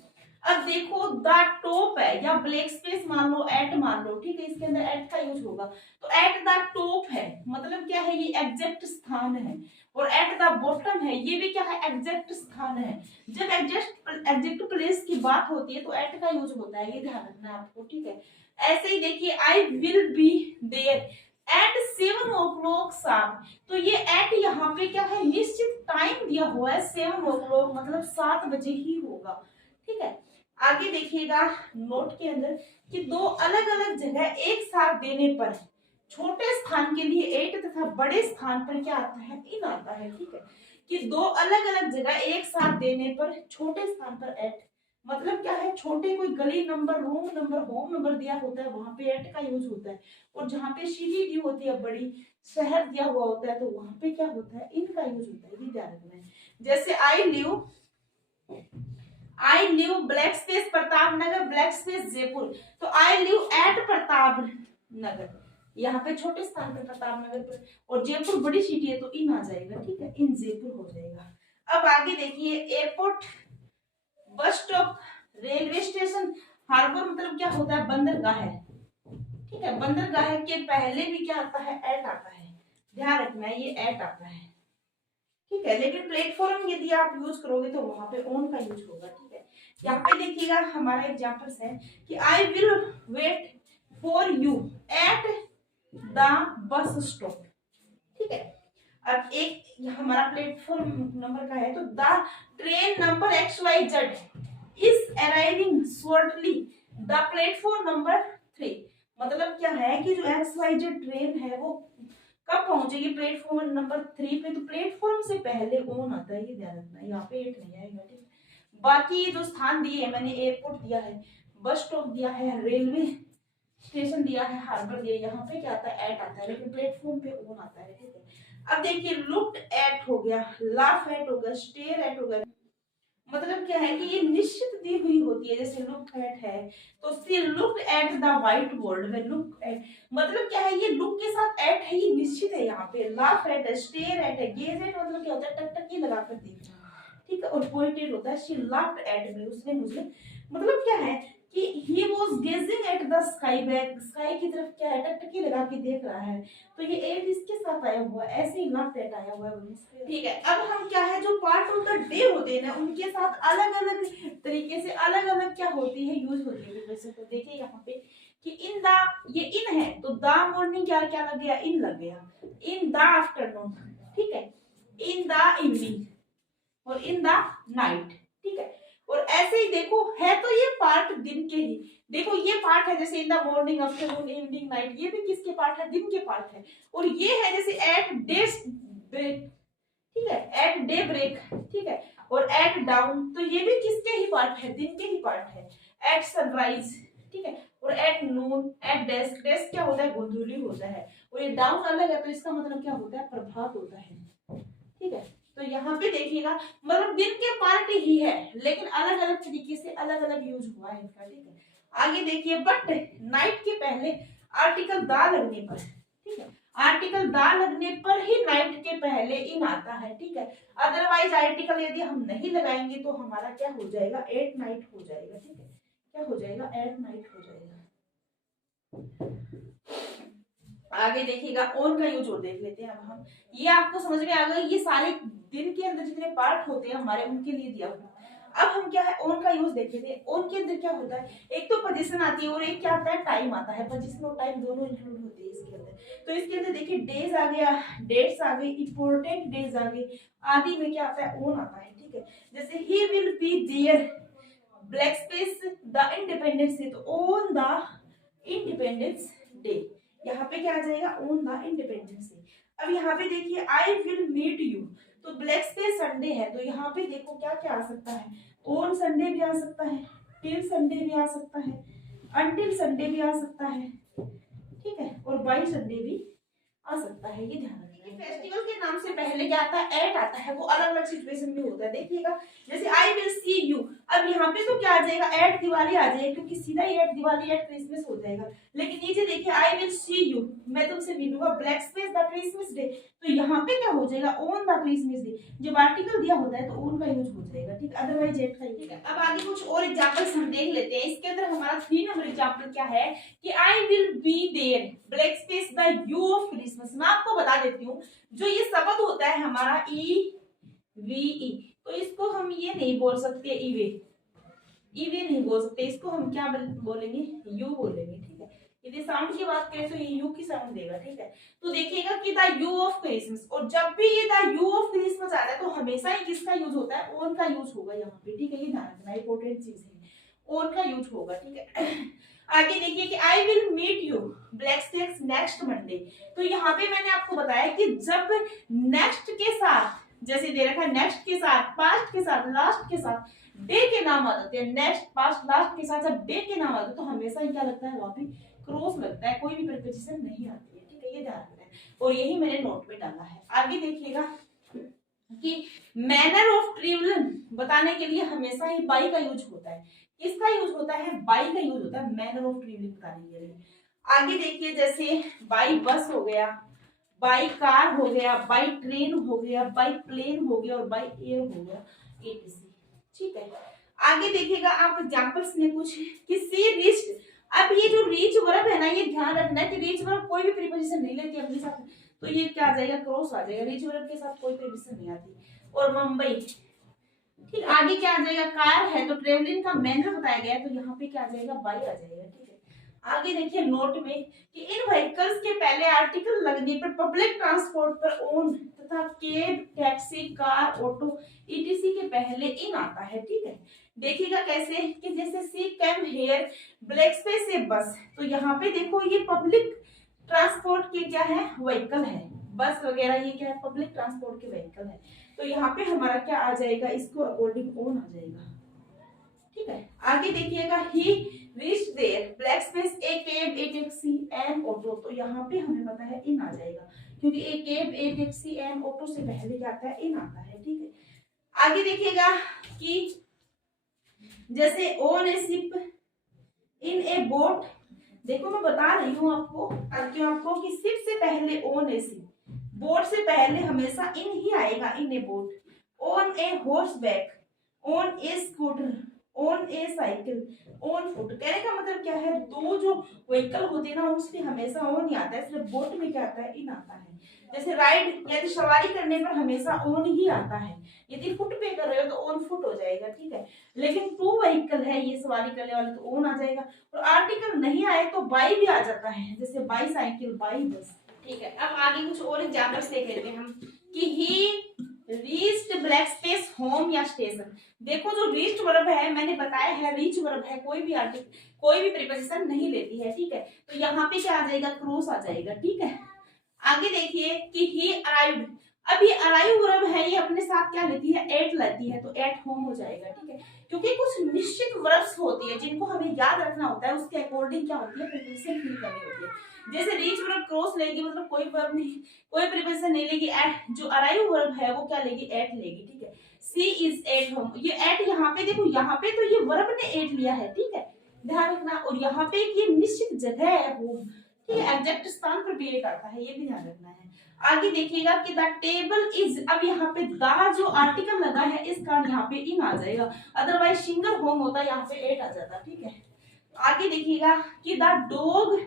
अब देखो द टॉप है या ब्लैक स्पेस मान लो, एट मान लो। ठीक है, इसके अंदर एट का यूज होगा, तो एट द टॉप है मतलब क्या है, ये एग्जैक्ट स्थान है। और एट द बॉटम है, ये भी क्या है, एग्जैक्ट स्थान है। जब एग्जैक्ट प्लेस की बात होती है तो एट का यूज होता है, ये ध्यान रखना है आपको। ठीक है, ऐसे ही देखिए I will be there at 7 o'clock शाम, तो ये एट यहाँ पे क्या है, निश्चित टाइम दिया हुआ है 7 o'clock, मतलब 7 बजे ही होगा। ठीक है, आगे देखिएगा नोट के अंदर कि दो अलग अलग जगह एक साथ देने पर छोटे स्थान के लिए एट तथा बड़े स्थान पर क्या आता है, इन आता है। ठीक है, कि दो अलग अलग जगह एक साथ देने पर छोटे स्थान पर एट, मतलब क्या है, छोटे कोई गली number, room number, home number दिया होता है वहां पे एट का यूज होता है। और जहाँ पे सिटी दी होती है, बड़ी शहर दिया हुआ होता है, तो वहां पे क्या होता है, इनका यूज होता है, ये ध्यान रखना है। जैसे I live black space Pratap Nagar black space Jaipur, तो I live at Pratap Nagar, यहाँ पे छोटे स्थान पर प्रताप नगर पर, और जयपुर बड़ी सिटी है तो इन आ जाएगा। ठीक है, इन जयपुर हो जाएगा। अब आगे देखिए airport, bus stop, railway station, harbour मतलब क्या होता है, बंदरगाह है। ठीक है, बंदरगाह के पहले भी क्या आता है, एट आता है, ध्यान रखना है, ये एट आता है। ठीक है, लेकिन प्लेटफॉर्म यदि आप यूज करोगे तो वहां पे ऑन का यूज होगा। ठीक है, यहाँ पे देखिएगा हमारा एग्जांपल्स है कि I will wait for you at the bus stop. ठीक है, अब एक हमारा प्लेटफॉर्म नंबर का है, तो the train number XYZ is arriving shortly the platform number 3, मतलब क्या है कि जो XYZ ट्रेन है वो कब पहुंचेगी, प्लेटफॉर्म नंबर 3 पे, तो प्लेटफॉर्म से पहले ऑन आता है, ये ध्यान रखना है, यहाँ पे एट नहीं आएगा। ठीक, बाकी जो स्थान दिए है मैंने, एयरपोर्ट दिया है, बस स्टॉप दिया है, रेलवे स्टेशन दिया है, हार्बर दिया है, यहाँ पे क्या आता है, एट आता है, लेकिन प्लेटफॉर्म पे ऑन आता है। ठीक है, अब देखिए लुक्ड एट हो गया, लाफ एट हो गया, स्टेयर एट हो गया, मतलब क्या है कि ये निश्चित दी हुई होती है। जैसे लुक एट है तो she looked at the white board में, लुक एट मतलब क्या है, ये लुक के साथ एट है, ये निश्चित है। यहाँ पे लाफ एट है, स्टेयर एट है, गेज एट मतलब क्या होता है, टकटकी लगाकर देखना। ठीक है, और पॉइंटेड होता है, शी लाफ्ड एट मी, उसने मुझे, मतलब क्या है कि he was gazing at the sky, back sky की तरफ क्या है, टकटकी लगा के देख रहा है, तो ये एट इसके साथ आया हुआ है, ऐसे ही लाफ्ड एट आया हुआ है। ठीक है, अब हम क्या है, जो पार्ट ऑफ द डे होते हैं ना, उनके साथ अलग अलग तरीके से अलग अलग क्या होती है, यूज होती है। वैसे तो देखिए यहाँ पे कि इन द, ये इन है तो द मॉर्निंग क्या क्या लग गया, इन लग गया, इन द आफ्टरनून। ठीक है, इन द इवनिंग और इन द नाइट। ठीक है, और ऐसे ही देखो है तो ये पार्ट दिन के ही, देखो ये पार्ट है जैसे in the morning, afternoon, evening, night, ये भी किसके पार्ट है, दिन के पार्ट है। और ये है जैसे एट डेज ब्रेक, ठीक है, एट डे ब्रेक, ठीक है, और एट डाउन, तो ये भी किसके ही पार्ट है, दिन के ही पार्ट है। एट सनराइज, ठीक है, और at noon, at dusk, dusk क्या होता है, गोधूली होता है, और ये डाउन अलग है तो इसका मतलब क्या होता है, प्रभात होता है, ठीक है। तो यहाँ पे देखिएगा मतलब दिन के पार्ट ही है लेकिन अलग अलग तरीके से अलग अलग यूज हुआ है इनका, ठीक है। आगे देखिए, बट नाइट के पहले आर्टिकल दा लगने पर, ठीक है, आर्टिकल दा लगने पर ही नाइट के पहले इन आता है, ठीक है। अदरवाइज आर्टिकल यदि हम नहीं लगाएंगे तो हमारा क्या हो जाएगा, एट नाइट हो जाएगा, ठीक है, क्या हो जाएगा, एट नाइट हो जाएगा। आगे देखिएगा, ऑन का यूज और देख लेते हैं अब हम, ये आपको समझ में आ गया, ये सारे दिन के अंदर जितने पार्ट होते हैं हमारे उनके लिए दिया हुआ। अब हम क्या है, ऑन का यूज देख लेते हैं। ऑन के अंदर क्या होता है, एक तो पोजीशन आती है और एक क्या आता है, टाइम आता है। पोजीशन और टाइम दोनों इंक्लूड होते हैं इसके अंदर। तो इसके अंदर देखिए, डेज आ गया, डेट्स आ गई, इंपॉर्टेंट डेज आ गए, आदि में क्या आता है, ऑन आता है, ठीक है। जैसे he will be there blank space the Independence Day, तो ऑन द इंडिपेंडेंस डे, यहाँ पे क्या आ जाएगा, ऑन द इंडिपेंडेंस डे। अब यहाँ पे देखिए, आई विल मीट यू, तो ब्लैक स्पेस संडे है, तो यहाँ पे देखो क्या क्या आ सकता है, ऑन संडे भी आ सकता है, टिल संडे भी आ सकता है, अनटिल संडे भी आ सकता है, ठीक है, और बाई संडे भी आ सकता है, ये ध्यान रखिए। फेस्टिवल के नाम से पहले क्या आता है, एट आता है, वो अलग अलग सिचुएशन में होता है। देखिएगा, जैसे आई विल सी यू, अब यहाँ पे तो क्या आ जाएगा, एट दिवाली आ जाएगी, क्योंकि सीधा ही एट दिवाली एट क्रिसमस हो जाएगा। लेकिन नीचे देखिए, आई विल सी यू, मैं तुमसे मिलूंगा, black space the Christmas day, तो यहाँ पे क्या हो जाएगा, ऑन द क्रिसमस डे। जब आर्टिकल दिया होता है तो ऑन का यूज हो जाएगा, ठीक, अदरवाइज एट का, ठीक है। अब आगे कुछ और एग्जांपल्स हम देख लेते हैं। इसके अंदर हमारा 3 नंबर एग्जांपल क्या है कि I will be there blank space the eve of Christmas. मैं आपको बता देती हूँ, जो ये शब्द होता है हमारा ई वी ई, तो इसको हम ये नहीं बोल सकते ईवे, ईवे नहीं बोल सकते, इसको हम क्या बोलेंगे, यू बोलेंगे, ठीक है। यदि साउंड की बात करें तो ये यू की साउंड देगा, ठीक है। तो देखिएगा कि द यू ऑफ क्रिसमस, और जब भी ये द यू ऑफ क्रिसमस आता है तो हमेशा ही किसका यूज होता है, ऑन का यूज होगा यहाँ पे, ठीक है, ये ध्यान रखना, इंपॉर्टेंट चीज है, ऑन का यूज होगा, ठीक है। आगे देखिए कि I will meet you blank space next Monday, तो यहाँ पे मैंने आपको बताया कि जब नेक्स्ट के साथ, जैसे दे रखा है नेक्स्ट के साथ, पास्ट के साथ, लास्ट के साथ डे के नाम आ जाते हैं, नेक्स्ट पास्ट लास्ट के साथ जब डे के नाम आते हैं तो हमेशा ही क्या लगता है, वहां पे क्रॉस लगता है, कोई भी प्रीपोजिशन नहीं आती है, ठीक है, ये ध्यान रखना है, और यही मैंने नोट में डाला है। आगे देखिएगा कि मैनर ऑफ ट्रेवल बताने के लिए हमेशा ही बाई का यूज होता है। किसका यूज होता है, बाई का यूज होता है मैनर ऑफ ट्रेवलिंग बताने के लिए। आगे देखिए, जैसे बाई बस हो गया, बाई कार हो गया, बाई ट्रेन हो गया, बाई प्लेन हो गया, और बाई एयर हो गया, एटीसी, ठीक है। आगे देखिएगा आप एग्जांपल्स में कुछ कि सी रीच्ड, अब ये जो रीच वर्ब है ना, ये ध्यान रखना है कि रीच वर्ब कोई भी प्रीपोजिशन नहीं लेती अपने साथ, तो ये क्या आ जाएगा, क्रॉस आ जाएगा, रीच वर्ब के साथ कोई प्रीपोजिशन नहीं आती। और मुंबई, ठीक, आगे क्या आ जाएगा, कार है तो ट्रेवलिंग का मैनर बताया गया है, तो यहाँ पे क्या आ जाएगा, बाई आ जाएगा, ठीक है। आगे देखिए नोट में कि इन व्हीकल्स के पहले आर्टिकल लगने पर पब्लिक ट्रांसपोर्ट पर ओन तथा cab, taxi, car, auto, etc के पहले इन आता है, ठीक है। देखिएगा कैसे कि जैसे सी कैम हेयर ब्लैक स्पेस से बस, तो यहाँ पे देखो ये पब्लिक ट्रांसपोर्ट के क्या है, व्हीकल है, बस वगैरह ये क्या है, पब्लिक ट्रांसपोर्ट के व्हीकल है, तो यहाँ पे हमारा क्या आ जाएगा, इसको अकॉर्डिंग ऑन आ जाएगा, ठीक है। आगे देखिएगा, he reached there blank space a cab, a taxi and auto, तो यहाँ पे हमें पता है इन आ जाएगा, क्योंकि a cab, a taxi and auto से पहले क्या आता है, इन आता है, ठीक है। आगे देखिएगा कि जैसे on A ship, in a boat, देखो मैं बता रही हूँ आपको कि शिप से पहले ऑन ए शिप, बोट से पहले हमेशा इन ही आएगा, in a boat, on a horseback, on a scooter, on a cycle, on foot. कहने का मतलब क्या है, दो जो व्हीकल होते हैं ना उसमें हमेशा ऑन ही आता है, सिर्फ बोट में क्या आता है, इन आता है। जैसे राइड यदि सवारी करने पर हमेशा ऑन ही आता है, यदि फुट पे कर रहे हो तो ऑन फुट हो जाएगा, ठीक है। लेकिन टू व्हीकल है ये सवारी करने वाले तो ऑन आ जाएगा, और आर्टिकल नहीं आए तो बाई भी आ जाता है, जैसे बाई साइकिल, बाई बस, ठीक है। अब आगे कुछ और एग्जाम्पल्स देख लेते हैं हम कि ही रीच्ड ब्लैक स्पेस होम या स्टेशन। देखो जो रीच्ड वर्ब है मैंने बताया है, रीच वर्ब है, कोई भी आर्टिकल कोई भी प्रीपोजिशन नहीं लेती है, ठीक है। तो यहाँ पे क्या आ जाएगा, क्रॉस आ जाएगा, ठीक है। आगे देखिए कि ही अराइव्ड, अब ये अराइव वर्ब है, ये अपने साथ क्या लेती है, एट लेती है, तो एट होम हो जाएगा, ठीक है। क्योंकि कुछ निश्चित वर्ब्स होती है जिनको हमें याद रखना होता है, उसके अकॉर्डिंग क्या होती है, प्रीपोजिशन फिल करनी होती है। जैसे रीच वर्ब क्रॉस लेगी, मतलब कोई वर्ब नहीं, कोई प्रीपोजिशन नहीं लेगी, एट, जो अराइव वर्ब है वो क्या लेगी, एट लेगी, ठीक है। सी इज एट होम, ये एट यहाँ पे देखो, यहाँ पे तो ये वर्ब ने एट लिया है, ठीक है, ध्यान रखना। और यहाँ पे ये निश्चित जगह है होम, ठीक है, एग्जैक्ट स्थान पर भी एट आता है, ये भी ध्यान रखना है। आगे देखिएगा कि द टेबल इज, अब यहाँ पे द जो आर्टिकल लगा है इस कारण यहाँ पे इन आ जाएगा, अदरवाइज सिंगल होम होता, यहाँ पे एट आ जाता, ठीक है। आगे देखिएगा कि द डॉग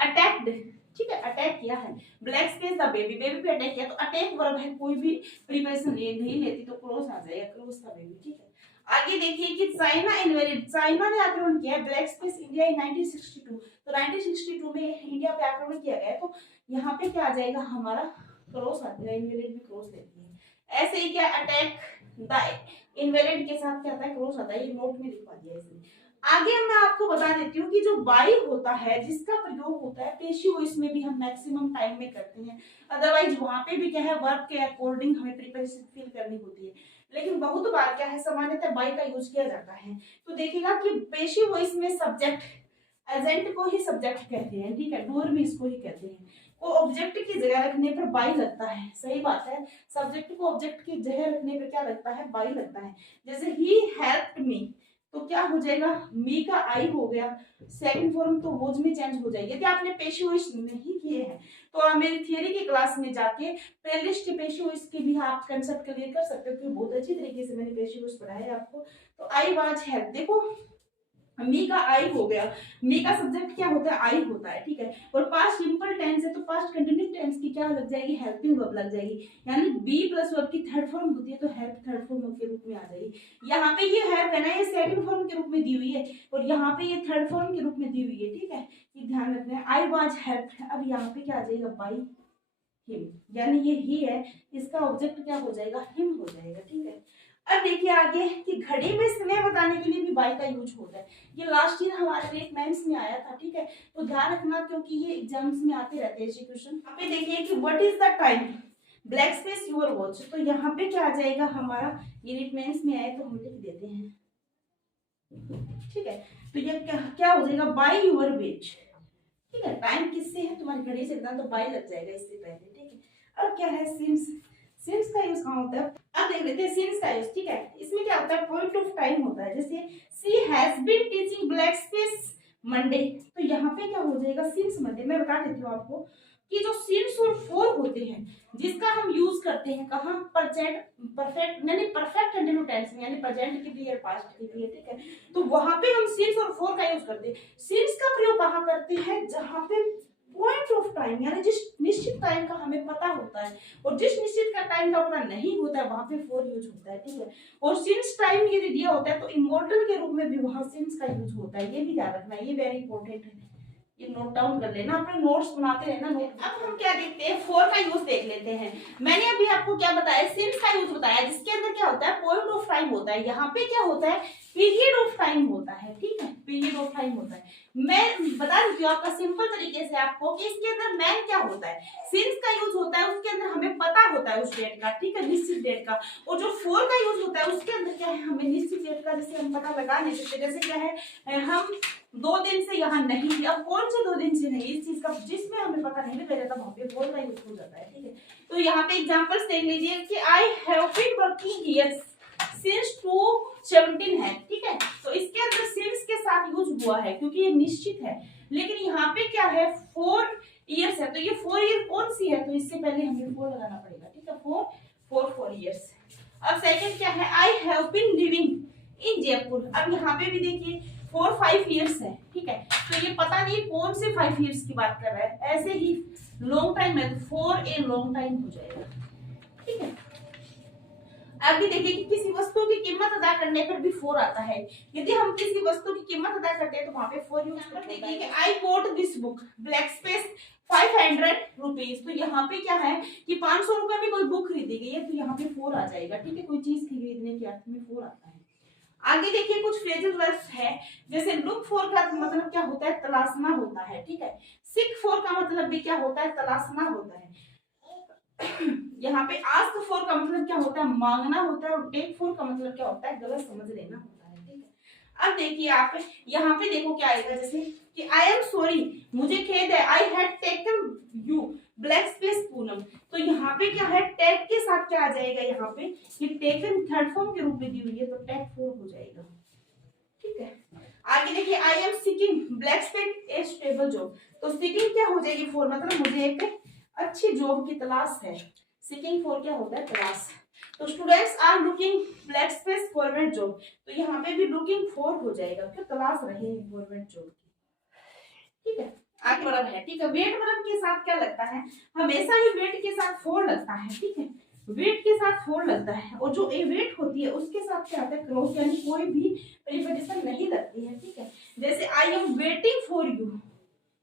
अटैक्ड, ठीक है, अटैक किया है, black space the baby, baby पे अटैक किया, तो अटैक वर्ब है, कोई भी प्रीपोजिशन नहीं लेती तो क्रॉस आ जाएगा, क्रॉस द बेबी, ठीक है। आगे देखिए कि चाइना इन्वेडेड, चाइना ने आक्रमण किया है, ब्लैक स्पेस इंडिया इन 1962, तो 1962 में इंडिया पे आक्रमण किया गया है, तो यहाँ पे क्या आ जाएगा हमारा, क्रॉस आ जाएगा, इन्वेलिड भी क्रॉस लेती है। ऐसे ही क्या, अटैक द इन्वेलिड के साथ क्या आता है, क्रॉस आता है, ये नोट में लिखवा दिया इसने। आगे मैं आपको बता देती हूँ कि जो बाई होता है, जिसका प्रयोग होता है पेशी वॉइस में भी हम मैक्सिमम टाइम में करते हैं, अदरवाइज वहां पे भी क्या है, वर्ब के अकॉर्डिंग हमें प्रीपोजिशन फिल करनी होती है, लेकिन बहुत बार क्या है, सामान्यतः बाई का यूज किया जाता है। तो देखिएगा कि पेशी वॉइस में सब्जेक्ट एजेंट को ही सब्जेक्ट कहते हैं, ठीक है, डूअर भी इसको ही कहते हैं, को ऑब्जेक्ट की जगह रखने पर बाई लगता है, सही बात है, सब्जेक्ट को ऑब्जेक्ट की जगह रखने पर क्या लगता है, बाई लगता है। जैसे ही हेल्प्ड मी, तो क्या हो जाएगा, मी का आई हो गया, सेकंड फॉर्म तो वोज में चेंज हो जाएगी। यदि आपने पेशी वॉइस नहीं किए हैं तो आप मेरी थियरी की क्लास में जाके प्लेलिस्ट पेशी वॉइस की भी आप कंसेप्ट क्लियर कर सकते हो, क्योंकि बहुत अच्छी तरीके से मैंने पेशी वॉइस पढ़ाया है आपको। तो आई वाज हेल्प, देखो मी का आई हो गया, मी का सब्जेक्ट क्या होता है, आई होता है, ठीक है, और पास्ट सिंपल टेंस है तो पास्ट कंटिन्यूस टेंस की क्या लग जाएगी, हेल्पिंग वर्ब लग जाएगी, यानी बी प्लस वर्ब की थर्ड फॉर्म होती है तो हेल्प थर्ड फॉर्म के रूप में आ जाएगी। यहाँ पे ये हेल्प है ना, ये सेकंड फॉर्म के रूप में दी हुई है, और यहाँ पे ये थर्ड फॉर्म के रूप में दी हुई है, ठीक है, ये ध्यान रखना है। आई वाज हेल्प, अब यहाँ पे क्या आ जाएगा, बाई हिम, यानी ये ही है, इसका ऑब्जेक्ट क्या हो जाएगा, हिम हो जाएगा, ठीक है। अब देखिए आगे कि घड़ी में समय बताने के लिए भी बाई का यूज होता है, ये लास्ट ईयर हमारे रेट मेंस में आया था, ठीक है, तो ध्यान रखना क्योंकि ये एग्जाम्स में आते रहते हैं क्वेश्चन। यहाँ पे देखिए कि what is the time, black space your watch, तो यहाँ पे क्या आ जाएगा हमारा, ये रेट मेंस में आए तो हम लिख देते हैं, ठीक है, तो ये क्या हो जाएगा, बाई योर वेच, ठीक है, टाइम किससे है, तुम्हारी घड़ी से, तो बाई लग जाएगा इससे पहले, ठीक है। अब क्या है, सिंस, सिंस का यूज कहाँ होता है, अब देख लेते हैं सिंस का यूज, ठीक है, इसमें क्या होता है, पॉइंट ऑफ टाइम होता है, जैसे she has been teaching blank space Monday, तो यहाँ पे क्या हो जाएगा, सिंस मंडे। मैं बता देती हूँ आपको कि जो सिंस और फॉर होते हैं जिसका हम यूज करते हैं कहाँ, प्रेजेंट परफेक्ट, यानी परफेक्ट कंटिन्यू टेंस में, यानी प्रेजेंट के लिए, पास्ट के लिए, ठीक है, तो वहां पे हम सिंस और फॉर का यूज करते हैं। सिंस का प्रयोग कहाँ करते हैं, जहां पे पॉइंट ऑफ टाइम, यानी जिस निश्चित टाइम का हमें पता होता है, और जिस निश्चित का टाइम का पता नहीं होता है वहां पे फॉर यूज होता है, ठीक है। और सिंस टाइम यदि दिया होता है तो इमोर्टल के रूप में भी वहां सिंस का यूज होता है, ये भी याद रखना, ये वेरी इंपॉर्टेंट है, ये नोट डाउन कर लेना, अपने नोट्स बनाते रहना नोट। अब हम क्या देखते हैं, फोर का यूज देख लेते हैं। मैंने अभी आपको क्या बताया, सिंस का यूज बताया, जिसके अंदर क्या होता है, पॉइंट ऑफ टाइम होता है, यहाँ पे क्या होता है, पीरियड ऑफ टाइम होता है, ठीक है, पीरियड ऑफ टाइम होता है। मैं बता देती हूँ आपका सिंपल तरीके से आपको कि इसके अंदर मैन क्या होता है, सिंस का यूज होता है, उसके अंदर हमें पता होता है उस डेट का, ठीक है, निश्चित डेट का, और जो फोर का यूज होता है उसके अंदर क्या है, हमें निश्चित डेट का जैसे हम पता लगा नहीं सकते, जैसे क्या है, हम 2 दिन से यहाँ नहीं थे, अब कौन से 2 दिन से नहीं, इस चीज का जिसमें हमें पता नहीं लग जाता वहां पे फोर का यूज हो जाता है, ठीक है। तो यहाँ पे एग्जांपल्स देख लीजिए कि I have been working here since 2017 है, ठीक है, तो इसके अंदर सिंस के साथ यूज हुआ है क्योंकि ये निश्चित है, लेकिन यहाँ पे क्या है 4 इयर्स है, तो ये 4 ईयर कौन सी है, तो इससे पहले हमें 4 लगाना पड़ेगा, ठीक है, 4 इयर्स। अब सेकंड क्या है, I have been living in Jaipur, अब यहाँ पे भी देखिए 4-5 इयर्स है, ठीक है, तो ये पता नहीं कौन से 5 इयर्स की बात कर रहा है, ऐसे ही लॉन्ग टाइम है तो 4 ए लॉन्ग टाइम हो जाएगा, ठीक है। आगे देखिए कि किसी वस्तु की कीमत अदा करने पर भी 4 आता है, यदि हम किसी वस्तु की कीमत अदा करते हैं तो वहां पे 4 यूज करते हैं। देखिए कि I bought this book black space 500 rupees, तो यहाँ पे क्या है कि 500 रुपए में कोई बुक खरीदी गई है तो यहाँ पे 4 आ जाएगा, ठीक है, कोई चीज खरीदने के अर्थ में 4 आता है। आगे देखिए कुछ फ्रेजल वर्ड्स है, जैसे लुक फॉर का मतलब क्या होता है, तलाशना होता है, ठीक है, सीक फॉर का मतलब भी क्या होता है, तलाशना होता है। यहाँ पे आस्क फॉर का मतलब क्या होता है, मांगना होता है, और टेक फॉर का मतलब क्या होता है, गलत समझ लेना होता है। ठीक है, अब देखिए आप यहाँ पे देखो क्या आएगा, जैसे कि आई एम सॉरी, मुझे खेद है, I had taken you blank space Poonam. तो यहाँ पे क्या है, टेक के साथ क्या आ जाएगा, यहाँ पे ये टेकन थर्ड फॉर्म के रूप में दी हुई है, तो टेक फोर हो जाएगा। ठीक है, आगे देखिए, I am seeking black space A stable job. तो सीकिंग क्या हो जाएगी, फॉर मतलब मुझे एक अच्छी जॉब की तलाश है। सीकिंग फॉर क्या होता है, तलाश। तो students are looking blank space government job. तो यहाँ पे भी लुकिंग फॉर हो जाएगा, क्यों, तलाश रहे हैं गवर्नमेंट जॉब की। ठीक है, आगे वर्ब है। ठीक है, वेट वर्ब के साथ क्या लगता है, हमेशा ही वेट के साथ फोर लगता है। ठीक है, वेट के साथ फोर लगता है, और जो ए वेट होती है उसके साथ क्या आता है, क्रॉस, यानी कोई भी प्रीपोजिशन नहीं लगती है। ठीक है, जैसे I am waiting for you,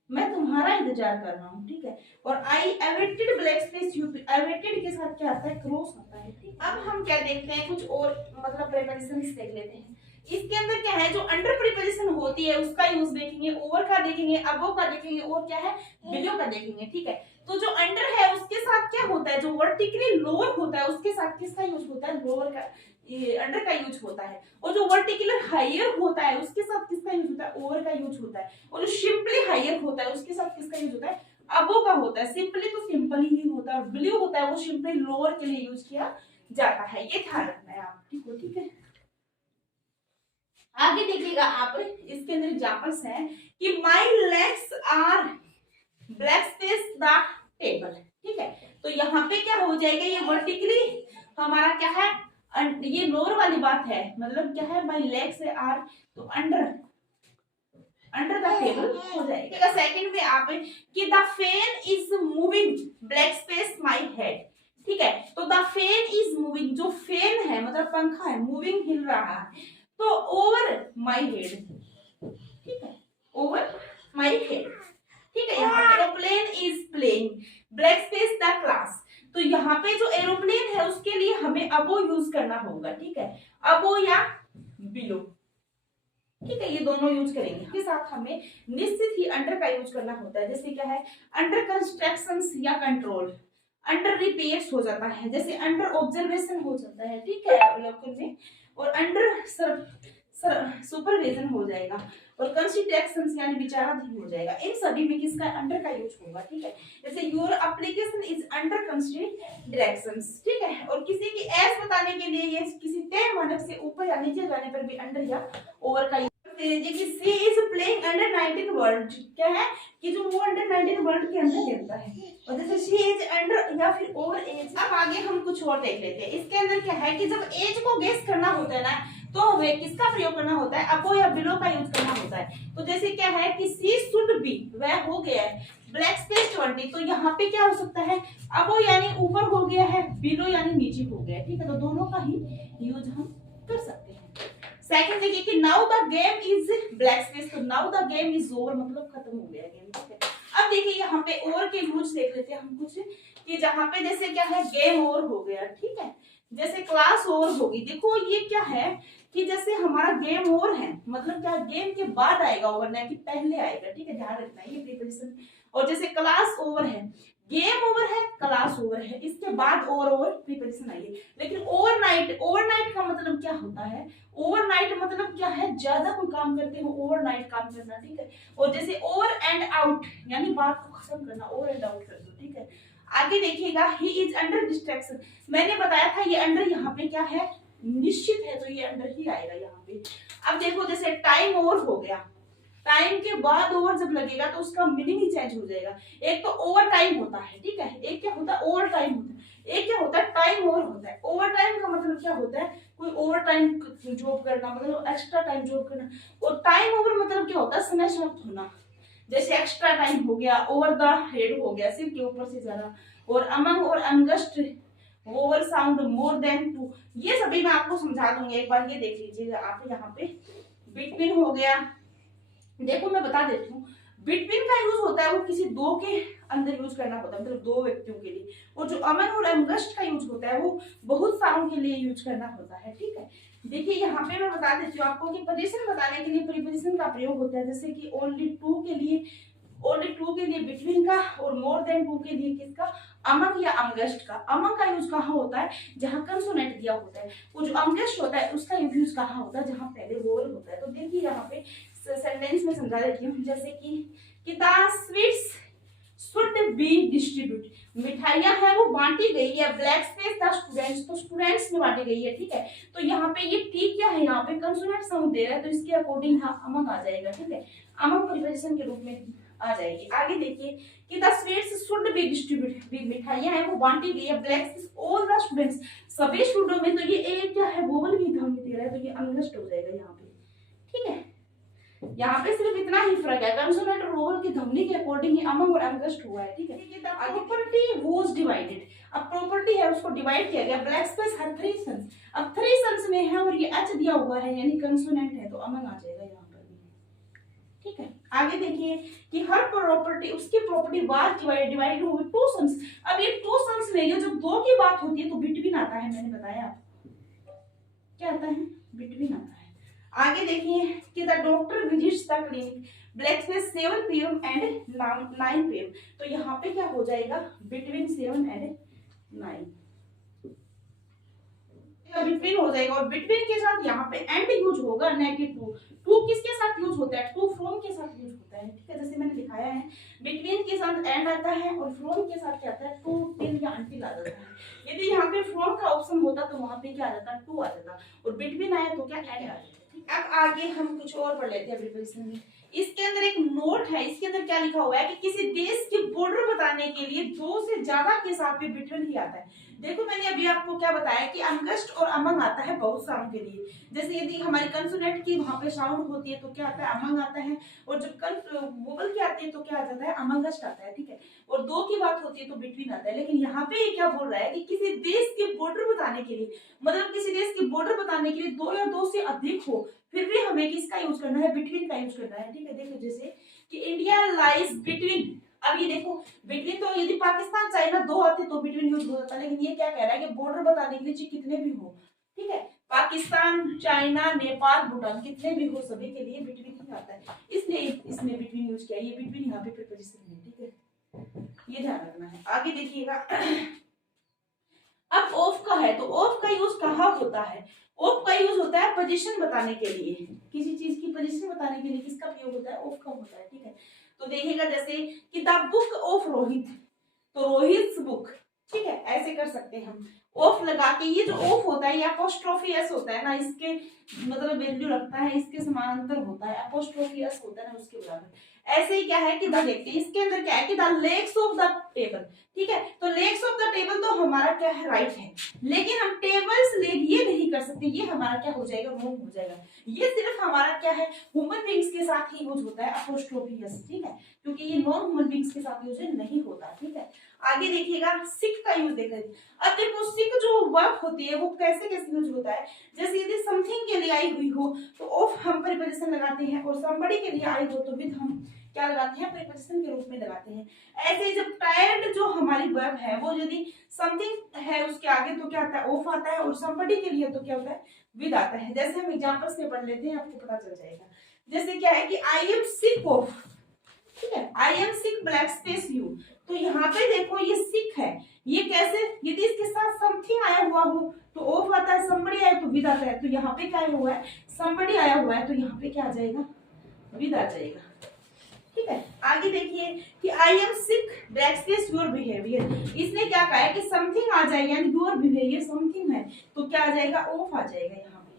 मैं तुम्हारा इंतजार कर रहा हूँ। ठीक है, और I awaited blank space you, awaited के साथ क्या आता है, क्रॉस आता है। ठीक, अब हम क्या देखते हैं, कुछ और मतलब प्रीपोजिशन देख लेते हैं। इसके अंदर क्या है, जो अंडर प्रीपोजिशन होती है उसका यूज देखेंगे, ओवर का देखेंगे, अबव का देखेंगे, और क्या है, बिलो का देखेंगे। ठीक है, तो जो अंडर है उसके साथ क्या होता है, जो वर्टिकली लोअर होता है उसके साथ किसका यूज होता है, लोअर का, अंडर का यूज होता है। और जो वर्टिकुलर हायर होता है उसके साथ किसका यूज होता है, ओवर का यूज होता है। और जो सिंपली हायर होता है उसके साथ किसका यूज होता है, अबो का होता है। सिंपली तो सिंपली ही होता है, और बिलो होता है वो सिंपली लोअर के लिए यूज किया जाता है, ये ध्यान रखना है आप। ठीक है, आगे देखिएगा आप, इसके अंदर एग्जांपल्स हैं कि my legs are blank space the table. ठीक है, तो यहाँ पे क्या हो जाएगा, ये वर्टिकली हमारा क्या है, ये लोअर वाली बात है, मतलब क्या है, माय लेग्स आर, तो अंडर द टेबल हो जाएगा। सेकंड में आप कि the fan is moving black space my head. ठीक है, तो द फैन इज मूविंग, जो फैन है मतलब पंखा है, मूविंग हिल रहा है, तो ओवर माय हेड। ठीक है, ओवर माय हेड। ठीक है, यहाँ पे aeroplane is playing black space the class. तो यहाँ पे जो एरोप्लेन है उसके लिए हमें अबो यूज करना होगा। ठीक है, अबो या बिलो। ठीक है, ये दोनों यूज करेंगे। इसके साथ हमें निश्चित ही अंडर का यूज करना होता है, जैसे क्या है, अंडर कंस्ट्रक्शंस या कंट्रोल, अंडर रिपेयर्स हो जाता है, जैसे अंडर ऑब्जर्वेशन हो जाता है। ठीक है, अवलोकन में, और अंडर सुपरविजन हो जाएगा, और कंसिडरेशंस यानी विचाराधीन हो जाएगा। इन सभी में किसका अंडर का यूज होगा। ठीक है, जैसे your application is under considerations. ठीक है, और किसी की एज बताने के लिए ये किसी तय मानक से ऊपर या नीचे जाने पर भी अंडर या ओवर का कि she is playing under 19 world, क्या है कि जो वो अंडर 19 वर्ल्ड के अंदर खेलता है, और जैसे सी इज अंडर या फिर ओवर एज। अब आगे हम कुछ और देख लेते हैं। इसके अंदर क्या है कि जब एज को गेस करना होता है ना, तो हमें किसका प्रयोग करना होता है, अबो या बिलो का यूज करना होता है। तो जैसे क्या है कि सी शुड बी, वह हो गया है ब्लैक स्पेस 20, तो यहाँ पे क्या हो सकता है, अबो यानी ऊपर हो गया है, बिलो यानी नीचे हो गया है। ठीक है, तो दोनों का ही यूज हम कर सकते हैं। सेकंड देखिए कि now the game is blank space, तो now the game is over मतलब खत्म हो गया गेम। ठीक है, अब देखिए यहाँ पे ओवर के यूज देख लेते हैं हम कुछ, कि जहाँ पे जैसे क्या है, गेम ओवर हो गया। ठीक है, जैसे क्लास ओवर होगी। देखो ये क्या है कि जैसे हमारा गेम ओवर है, मतलब क्या, गेम के बाद आएगा ओवर, ना कि पहले आएगा। ठीक है, ध्यान रखना है ये प्रीपोजिशन। और जैसे क्लास ओवर है, गेम ओवर है, क्लास ओवर है, इसके बाद ओवर प्रीपोजिशन आई है। लेकिन ओवरनाइट का मतलब क्या होता है, ओवरनाइट मतलब क्या है, ज्यादा कोई काम करते हो, ओवरनाइट काम करना। ठीक है, और जैसे ओवर एंड आउट यानी बात को खत्म करना, ओवर एंड आउट कर दो। ठीक है, आगे देखिएगा, ही इज अंडर डिस्ट्रैक्शन। मैंने बताया था ये अंडर यहाँ पे क्या है, निश्चित है, तो ये अंडर ही आएगा यहाँ पे। अब देखो जैसे टाइम ओवर हो गया, टाइम के बाद ओवर जब लगेगा तो उसका मीनिंग ही चेंज हो जाएगा। एक तो ओवर टाइम होता है, ठीक है, एक क्या होता है, ओवर टाइम होता है, एक क्या होता है, टाइम ओवर होता है। ओवर टाइम का मतलब क्या होता है, कोई ओवर टाइम जॉब करना, मतलब एक्स्ट्रा टाइम जॉब करना। और टाइम ओवर मतलब क्या होता है, समय समाप्त होना। जैसे एक्स्ट्रा टाइम हो गया, ओवर द हेड हो गया, सिर के ऊपर से जाना। और अमंग और amongst, over sound, more than two, ये सभी मैं आपको समझा दूंगी, एक बार ये देख लीजिएगा आप। यहाँ पे बिटवीन हो गया, देखो मैं बता देती हूँ, बिटवीन का यूज होता है वो किसी दो के अंदर यूज करना होता है, मतलब दो व्यक्तियों के लिए। और जो अमन और अंगस्ट का यूज होता है वो बहुत सारों के लिए यूज करना होता है। ठीक है, देखिए यहाँ पे मैं बता देती हूँ आपको कि पोजीशन बताने के लिए प्रीपोजिशन का प्रयोग होता है, जैसे कि ओनली टू के लिए बिटवीन का, और मोर देन टू के लिए किसका, अमंग या अमगस्ट का। अमंग का यूज कहाँ होता है, जहाँ कंसोनेंट दिया होता है। वो जो अमगस्ट होता है उसका यूज कहाँ होता है, जहाँ पहले वोवल होता है। तो देखिए यहाँ पे सेंटेंस में समझा देती हूँ, जैसे कि the sweets should be distribute, मिठाइयां है वो बांटी गई है। ब्लैक स्पेस द स्टूडेंट्स, तो स्टूडेंट्स में बांटी गई है, ठीक है। तो यहाँ पे ये टी क्या है, यहाँ पे कंसोनेंट साउंड दे रहा है, तो इसके अकॉर्डिंग यहाँ अमंग आ जाएगा, ठीक है। अमंग प्रीपोजिशन के रूप में आ जाएगी। आगे देखिए कि the sweets should be distribute, मिठाइयां है वो बांटी गई है। Black space all the students, सभी स्टूडेंटों में, तो ये एक क्या है, वोवल भी ध्वनि दे रहा है, तो ये अनगस्ट हो जाएगा यहाँ पे, ठीक है। यहाँ पे सिर्फ इतना ही फर्क है, कंसोनेंट और वोवल की ध्वनि के अकॉर्डिंग ही अमंग और अनगस्ट हुआ है, ठीक है। प्रॉपर्टी वाज डिवाइडेड, अब प्रॉपर्टी है उसको डिवाइड किया गया। ब्लैक स्पेस हर 3 सन्स, अब 3 सन्स में है और ये एच दिया हुआ है यानी कंसोनेंट है, तो अमंग आ जाएगा यहाँ पर भी, ठीक है। आगे देखिए कि हर प्रॉपर्टी उसकी प्रॉपर्टी वाज डिवाइडेड हो 2 सन्स। अब ये 2 सन्स में ये जब 2 की बात होती है तो बिटवीन आता है, मैंने बताया आपको क्या आता है, बिटवीन आता है। आगे देखिए कि the doctor visits the clinic, black space 7 PM and 9 PM, तो यहाँ पे क्या हो जाएगा, बिटवीन 7 एंड 9, बिटवीन हो जाएगा। और बिटवीन के साथ यहाँ पे एंड यूज होगा, नेगेटिव टू किसके साथ यूज होता है, टू फ्रॉम के साथ यूज होता है, ठीक है। जैसे मैंने दिखाया है, बिटवीन के साथ एंड आता है और फ्रॉम के साथ क्या आता है, टू टिल या अंटिल आ जाता है। यदि यहाँ पे फ्रॉम का ऑप्शन होता तो वहां पे क्या आ जाता, टू आ जाता, और बिटवीन आया तो क्या, एंड आ जाता। अब आगे हम कुछ और पढ़ लेते हैं प्रीपोजिशन में। इसके अंदर एक नोट है, इसके अंदर क्या लिखा हुआ है कि किसी देश की बॉर्डर बताने के लिए 2 से ज्यादा के साथ भी बिटवीन ही आता है। देखो मैंने अभी आपको क्या बताया कि अनगस्ट और अमंग आता है बहुत साउंड के लिए। जैसे यदि हमारी कंसोनेंट की वहां पे साउंड होती है तो क्या आता है, अमंग आता है, और जब वोवल की आती है तो क्या आ जाता है, अमंगस्ट आता है, ठीक है। और 2 की बात होती है तो बिटवीन आता है। लेकिन यहाँ पे क्या बोल रहा है कि किसी देश की बॉर्डर बताने के लिए, मतलब किसी देश की बॉर्डर बताने के लिए 2 या 2 से अधिक हो, फिर भी हमें किसका यूज करना है, बिटवीन का यूज करना है, ठीक है। देखो जैसे कि इंडिया लाइज बिटवीन, अब ये देखो बिटवीन, तो यदि पाकिस्तान चाइना 2 आते तो बिटवीन यूज हो जाता, लेकिन ये क्या कह रहा है कि बॉर्डर बताने के लिए कितने भी हो, ठीक है, पाकिस्तान चाइना नेपाल भूटान कितने भी हो, सभी के लिए बिटवीन ही आता है, इसलिए इसमें बिटवीन यूज किया। ये बिटवीन यहाँ पे प्रीपोजिशन है, ठीक है, ये ध्यान रखना है। आगे देखिएगा अब ऑफ का है, तो ऑफ का यूज कहाँ होता है, ऑफ का यूज होता है पोजीशन बताने के लिए, किसी चीज की पोजीशन बताने के लिए किसका प्रयोग होता है, ऑफ का होता है, ठीक है। तो देखिएगा जैसे कि द बुक ऑफ रोहित, तो रोहित बुक, ठीक है, ऐसे कर सकते हैं हम ऑफ लगा के। ये जो ऑफ होता है ये अपोस्ट्रोफी एस होता है ना, इसके मतलब वैल्यू रखता है, इसके समानांतर होता है, अपोस्ट्रोफी एस होता है ना उसके बराबर। ऐसे ही क्या है कि द देखते हैं इसके अंदर क्या है कि the legs of the table, ठीक है। तो लेग्स ऑफ द टेबल तो हमारा क्या है, राइट है, लेकिन हम टेबल्स लेग ये नहीं कर सकते, ये हमारा क्या हो जाएगा, रॉन्ग हो जाएगा। ये सिर्फ हमारा क्या है, ह्यूमन बींग्स के साथ ही यूज होता है अपोस्ट्रोफी एस, ठीक है, क्योंकि ये नॉन ह्यूमन बींग्स के साथ यूज नहीं होता, ठीक है। आगे देखिएगा सिक का यूज देख रहे हैं। अब देखो सिक जो वर्ब होती है वो कैसे कैसे यूज होता है, जैसे यदि समथिंग के लिए आई हुई हो तो ऑफ हम प्रीपोजिशन लगाते हैं, और समबडी के लिए आई हो तो विद हम क्या लगाते हैं, प्रीपोजिशन के रूप में लगाते हैं। ऐसे ही जब टायर्ड जो हमारी वर्ब है वो यदि समथिंग है उसके आगे तो क्या आता है, ऑफ आता है, और समबडी के लिए तो क्या होता है, विद आता है। जैसे हम एग्जांपल्स में पढ़ लेते हैं, आपको पता चल जाएगा। जैसे क्या है कि आई एम सिक ऑफ, ठीक है, I am sick black space you, तो यहाँ पे देखो ये सिक है, ये कैसे, यदि इसके साथ समथिंग आया हुआ हो तो ऑफ आता है, समबडी आया तो विद आता है, तो यहाँ पे क्या हुआ है, समबडी आया हुआ है तो यहाँ पे क्या आ जाएगा, विद आ जाएगा, ठीक है। आगे देखिए कि I am sick black space your behaviour, इसने क्या कहा है कि समथिंग आ जाए, यानी योर बिहेवियर समथिंग है तो क्या आ जाएगा, ऑफ आ जाएगा यहाँ पे,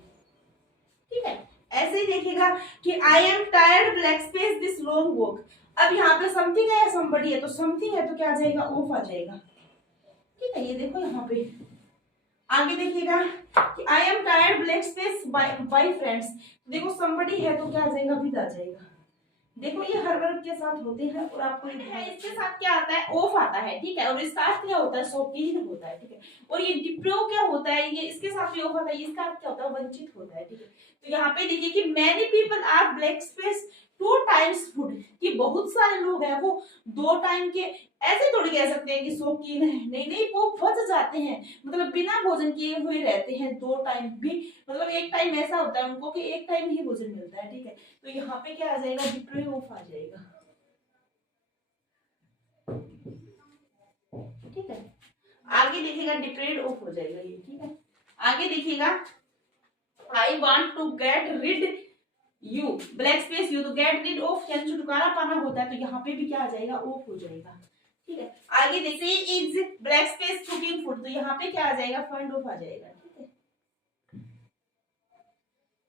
ठीक है। ऐसे ही देखिएगा कि I am tired blank space this long walk, अब यहाँ पे समथिंग है या समबडी है, तो समथिंग है तो क्या आ जाएगा, ऑफ आ जाएगा, ठीक है। ये देखो यहाँ पे आगे देखिएगा कि I am tired blank space by friends, देखो समबडी है तो क्या आ जाएगा, विद आ जाएगा। देखो ये हर वर्ग के साथ होते हैं, और आपको है इसके साथ क्या आता है, ऑफ आता है, ठीक है, और इसका अर्थ क्या होता है, शौकीन होता है, ठीक है। और ये डिप्रो क्या होता है, ये इसके साथ भी ऑफ आता है, इसका अर्थ क्या होता है, वंचित होता है, ठीक है। तो यहाँ पे देखिए कि many people are blank space 2 times food, कि बहुत सारे लोग हैं वो 2 टाइम के, ऐसे थोड़ी कह सकते हैं कि शौकीन है, नहीं नहीं, वो बच जाते हैं, मतलब बिना भोजन किए हुए रहते हैं 2 टाइम भी, मतलब एक टाइम ऐसा होता है उनको कि एक टाइम ही भोजन मिलता है, ठीक है। तो यहाँ पे क्या आ जाएगा, डिप्रो ऑफ आ जाएगा, ठीक है। देखिएगा डिप्रेड ऑफ हो जाएगा ये, ठीक है। आगे देखिएगा I want to get rid you, blank space you, तो गेट रिड ऑफ यानी छुटकारा पाना होता है, तो यहाँ पे भी क्या आ जाएगा, ऑफ हो जाएगा, ठीक है। आगे देखिए is blank space cooking food, तो यहाँ पे क्या आ जाएगा, फाइंड ऑफ आ जाएगा,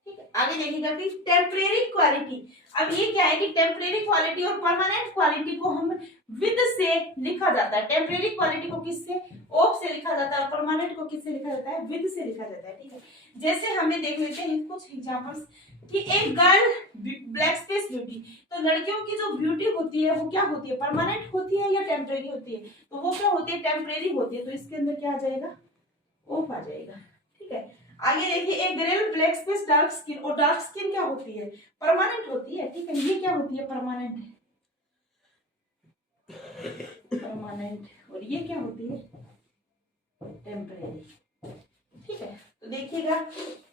ठीक है। आगे देखिएगा कि टेम्परेरी क्वालिटी, अब ये क्या है कि टेम्परेरी क्वालिटी और परमानेंट क्वालिटी को हम विद से लिखा जाता है। टेम्परेरी क्वालिटी को किससे, ऑफ से लिखा जाता है, और परमानेंट को किससे लिखा जाता है, विद से लिखा जाता है, ठीक है। जैसे हमें देख लेते हैं कुछ एग्जांपल्स कि एक गर्ल ब्लैक स्पेस ब्यूटी, तो लड़कियों की जो ब्यूटी होती है वो क्या होती है, परमानेंट होती है या टेम्परेरी होती है, तो वो क्या होती है, टेम्परेरी होती है, तो इसके अंदर क्या आ जाएगा, ऑफ आ जाएगा, ठीक है। आगे देखिए एक girl black space dark skin, और डार्क स्किन क्या होती है, परमानेंट होती है, ठीक है। ये क्या होती है, परमानेंट, परमानेंट, और ये क्या होती है, टेम्परेरी, ठीक है। तो देखिएगा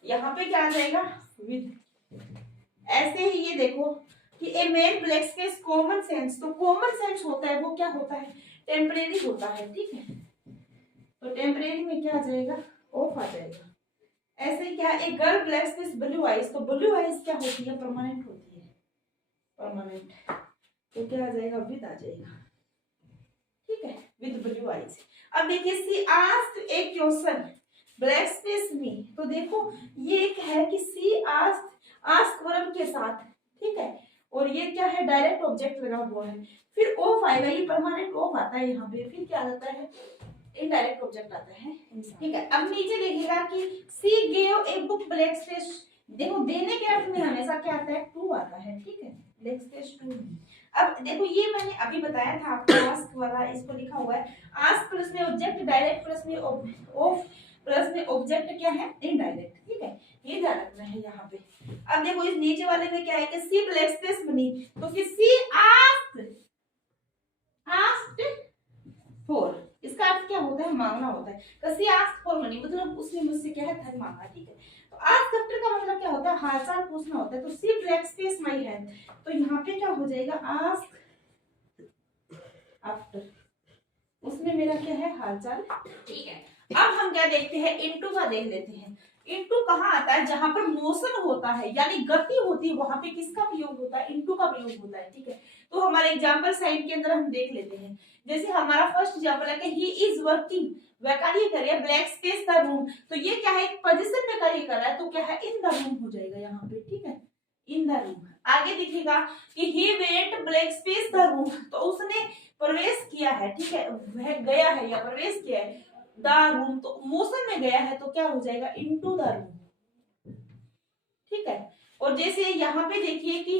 यहाँ पे क्या आ जाएगा, विद। ऐसे ही ये देखो कि a man blank space common sense, तो कॉमन सेंस होता है वो क्या होता है, टेम्परेरी होता है, ठीक है। तो टेम्परेरी में क्या आ जाएगा, ऑफ आ जाएगा। ऐसे क्या, एक girl black space blue eyes, तो ब्लू आइज क्या होती है, परमानेंट होती है, परमानेंट, तो क्या आ जाएगा, विद आ जाएगा, ठीक है, विद ब्लू आइज। अब देखिए सी आस्क्ड ए क्वेश्चन ब्लैक स्पेस में, तो देखो ये एक है कि सी आस्क वर्ब के साथ, ठीक है, और ये क्या है, डायरेक्ट ऑब्जेक्ट लगा हुआ है, फिर ऑफ आएगा, ये परमानेंट ऑफ आता है यहाँ पे, फिर क्या आ जाता है, इनडायरेक्ट ऑब्जेक्ट आता है, ठीक है। अब नीचे देखिएगा कि सी gave a book black space, देखो देने के अर्थ में हमेशा क्या आता है, टू आता है, ठीक है, ब्लैक स्पेस टू। अब देखो ये मैंने अभी बताया था आपको, आस्क वाला इसको लिखा हुआ है, आस्क प्लस में ऑब्जेक्ट डायरेक्ट प्लस में ऑफ प्लस में ऑब्जेक्ट क्या है, इनडायरेक्ट, ठीक है, ये ध्यान रखना है यहाँ पे। अब देखो इस नीचे वाले में क्या है कि सी ब्लैक स्पेस बनी, तो फिर सी आस्क्ड फॉर, इसका अर्थ क्या होता है, मांगना होता है, कसी आस्क फॉर मनी, मतलब उसने मुझसे क्या है, धन मांगा, ठीक है। तो आस्क आफ्टर का मतलब क्या होता है, हालचाल पूछना होता है, तो सी ब्लैक स्पेस माई है, तो यहाँ पे क्या हो जाएगा, आस्क आफ्टर, उसमें मेरा क्या है, हालचाल, ठीक है। अब हम क्या देखते हैं, इनटू का देख लेते हैं। इनटू कहाँ आता है, जहां पर मोशन होता है यानी गति होती है, वहां पे किसका प्रयोग होता है, इनटू का प्रयोग होता है, ठीक है। तो हमारे एग्जांपल साइड के अंदर हम देख लेते हैं, जैसे हमारा फर्स्ट एग्जांपल है कि ही इज वर्किंग, वह कार्य कर रहा है, ब्लैक स्पेस द रूम, तो ये क्या है, एक पोजीशन में कार्य कर रहा है, तो क्या है, इन द रूम हो जाएगा यहाँ पे, ठीक है, इन द रूम। आगे दिखेगा कि he went black space the room, तो उसने प्रवेश किया है, ठीक है, वह गया है या प्रवेश किया है, द रूम, तो मोशन में गया है, तो क्या हो जाएगा, इनटू द रूम, ठीक है। और जैसे यहाँ पे देखिए कि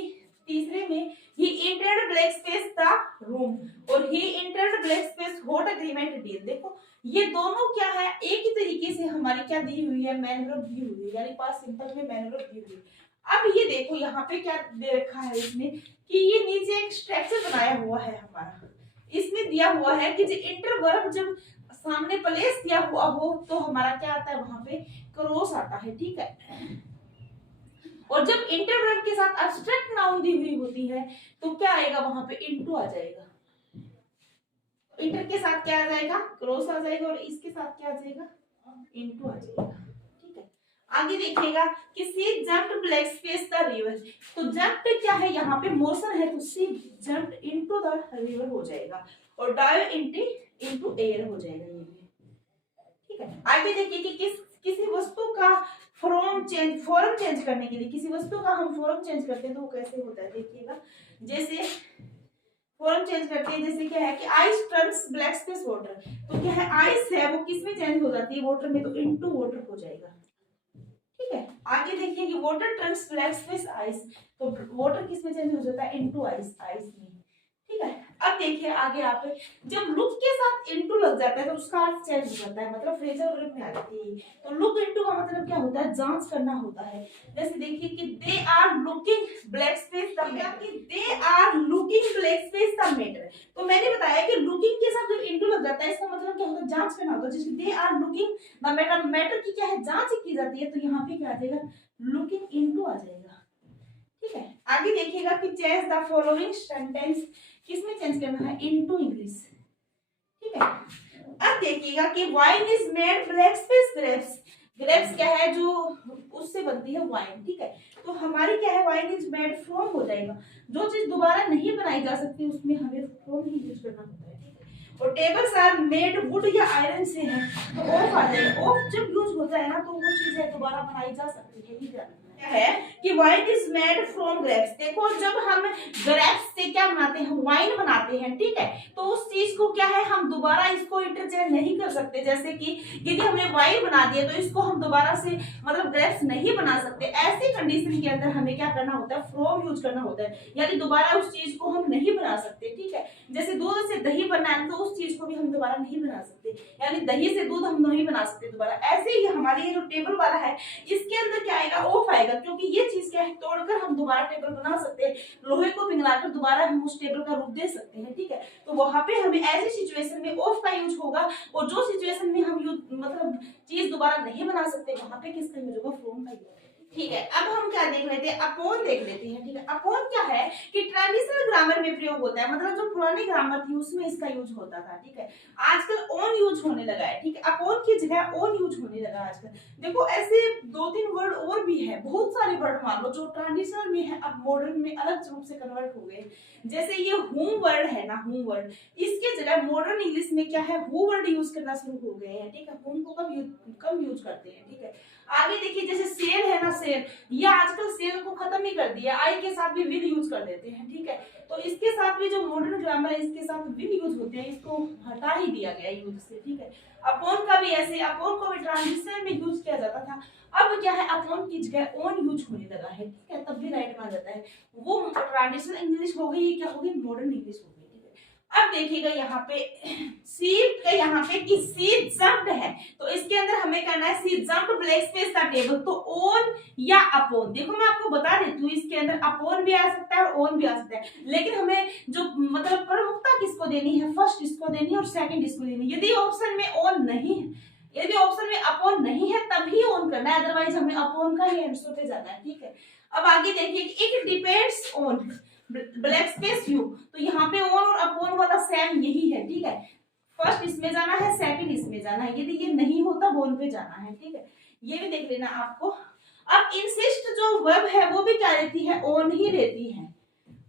तीसरे में ही entered blank space the room, और ही entered blank space what agreement deal, देखो ये दोनों क्या है, एक ही तरीके से हमारी क्या दी हुई है, मैन वर्ब दी हुई है, यानी पास्ट सिंपल में मैन वर्ब दी हुई है। अब ये देखो यहाँ पे क्या दे रखा है इसमें कि ये नीचे एक स्ट्रक्चर बनाया हुआ है हमारा, इसमें दिया हुआ है कि जो इंटर वर्ब जब सामने प्लेस दिया हुआ हो तो हमारा क्या आता है, वहां पे क्रॉस आता है, ठीक है। और जब इंटर वर्ब के साथ एब्स्ट्रैक्ट नाउन दी हुई होती है तो क्या आएगा, वहां पे इनटू आ जाएगा, इंटर के साथ क्या आ जाएगा, क्रॉस आ जाएगा, और इसके साथ क्या आ जाएगा, इनटू आ जाएगा, ठीक है। आगे देखिएगा कि she jumped blank space the river, तो जंप क्या है, यहाँ पे मोशन है, तो she jumped into the river हो जाएगा, और डाइव इनटू एयर हो जाएगा, ये भी, ठीक है। आगे देखिए कि किसी वस्तु का फॉर्म चेंज करने के लिए, किसी वस्तु का हम फॉर्म चेंज करते हैं तो वो कैसे होता है, देखिएगा जैसे फॉर्म चेंज करते हैं, जैसे क्या है कि ice turns black space water, तो क्या है, आइस है वो किस में चेंज हो जाती है, वाटर में, तो इनटू वाटर हो जाएगा, ठीक है। आगे देखिए कि water turns black space ice, तो वाटर किस में चेंज हो जाता है, इनटू आइस, आइस में, ठीक है। अब देखिए आगे आप, जब लुक के साथ इनटू लग जाता है तो उसका अर्थ चेंज हो जाता है, मतलब फ्रेजल वर्ब में आ जाती है। तो लुक इनटू का मतलब क्या होता है, जांच करना होता है। जैसे देखिए कि they are looking blank space the matter, कि they are looking blank space the matter, तो मैंने बताया कि लुकिंग के साथ जब इनटू लग जाता है इसका मतलब क्या होता है, जांच करना होता है। जैसे they are looking the matter, matter की क्या है, जांच की जाती है, तो यहाँ पे क्या आ जाएगा, लुकिंग इनटू आ जाएगा, ठीक है। आगे देखिएगा कि चेंज द फॉलोइंग सेंटेंस, किसमें चेंज करना है, इनटू इंग्लिश, ठीक है। अब देखिएगा कि wine is made black space grapes, grapes क्या है जो उससे बनती है वाइन, ठीक है। तो हमारी क्या है, वाइन इज मेड फ्रॉम हो जाएगा, जो चीज दोबारा नहीं बनाई जा सकती उसमें हमें फ्रॉम ही यूज करना होता है, ठीक है। और टेबल्स आर मेड वुड या आयरन से है, तो ऑफ आ जाएगा, ऑफ जब यूज होता है ना तो वो चीज है दोबारा बनाई जा सकती है, नहीं जाना है कि wine is made from grapes. देखो जब हम ग्रेप्स से क्या बनाते हैं, वाइन बनाते हैं, ठीक है। तो उस चीज को क्या है, हम दोबारा इसको इंटरचेंज नहीं कर सकते। जैसे कि यदि हमने वाइन बना दिया तो इसको हम दोबारा से मतलब ग्रेप्स नहीं बना सकते। ऐसी कंडीशन के अंदर हमें क्या करना होता है, फ्रॉम यूज करना होता है, यानी दोबारा उस चीज को हम नहीं बना सकते, ठीक है। जैसे दूध से दही बनना है तो उस चीज को भी हम दोबारा नहीं बना सकते, यानी दही से दूध हम नहीं बना सकते दोबारा। ऐसे ही हमारे जो टेबल वाला है इसके अंदर क्या आएगा, ऑफ आएगा, क्योंकि ये चीज क्या है, तोड़कर हम दोबारा टेबल बना सकते हैं, लोहे को पिघलाकर दोबारा हम उस टेबल का रूप दे सकते हैं, ठीक है। तो वहां पे हमें ऐसी सिचुएशन में ऑफ का यूज होगा, और जो सिचुएशन में हम मतलब चीज दोबारा नहीं बना सकते वहां पे किसका यूज होगा, फ्रॉम का यूज, ठीक है। अब हम क्या देख लेते हैं, अपॉन देख लेते हैं, ठीक है। अपॉन क्या है कि ट्रेडिशनल ग्रामर में प्रयोग होता है, मतलब जो पुरानी ग्रामर थी उसमें इसका यूज होता था, ठीक है। आजकल ऑन यूज होने लगा है, ठीक है। अपॉन की जगह ऑन यूज होने लगा आजकल। देखो ऐसे 2-3 वर्ड और भी है, बहुत सारे वर्ड मान लो जो ट्रेडिशनल में है अब मॉडर्न में अलग रूप से कन्वर्ट हो गए। जैसे ये हूम वर्ड है ना, हूम वर्ड, इसके जगह मॉडर्न इंग्लिश में क्या है, हु वर्ड यूज करना शुरू हो गए हैं, ठीक है। हूम को कम यूज करते हैं, ठीक है। आगे देखिए जैसे सेल है ना, सेल, ये आजकल सेल को खत्म ही कर दिया, आई के साथ भी विल यूज कर देते हैं, ठीक है। तो इसके साथ भी जो मॉडर्न ग्रामर है इसके साथ विल यूज होते हैं, इसको हटा ही दिया गया यूज से, ठीक है। अपॉन का भी ऐसे, अपॉन को भी ट्रांजिशन में यूज किया जाता था, अब क्या है, अपॉन की जगह ऑन यूज होने लगा है, ठीक है। तब भी राइट माना जाता है, वो ट्रेडिशनल इंग्लिश हो गई, क्या होगी, मॉडर्न इंग्लिश हो गई, ठीक है। अब देखिएगा यहाँ पे सी का, यहाँ पे कि सी जंप्ड है, तो इसके अंदर हमें करना है सी जंप्ड ब्लैक स्पेस का टेबल, तो ऑन या अपॉन। देखो मैं आपको बता देती हूँ, इसके अंदर अपॉन भी आ सकता है और ऑन भी आ सकता है, लेकिन हमें जो मतलब प्रमुखता किसको देनी है, फर्स्ट इसको देनी है और सेकंड इसको देनी है। यदि ऑप्शन में ऑन नहीं है, यदि ऑप्शन में अपॉन नहीं है तभी ऑन करना है, अदरवाइज हमें अपॉन का ही आंसर पे जाना है, ठीक है। अब आगे देखिए it depends on black space you, तो यहाँ पे ऑन और अपॉन वाला सेम यही है, ठीक है। फर्स्ट इसमें जाना है, सेकंड इसमें जाना है, यदि ये नहीं होता ऑन पे जाना है, ठीक है। ये भी देख लेना आपको। अब इंसिस्ट जो वर्ब है वो भी क्या रहती है, ऑन ही रहती है।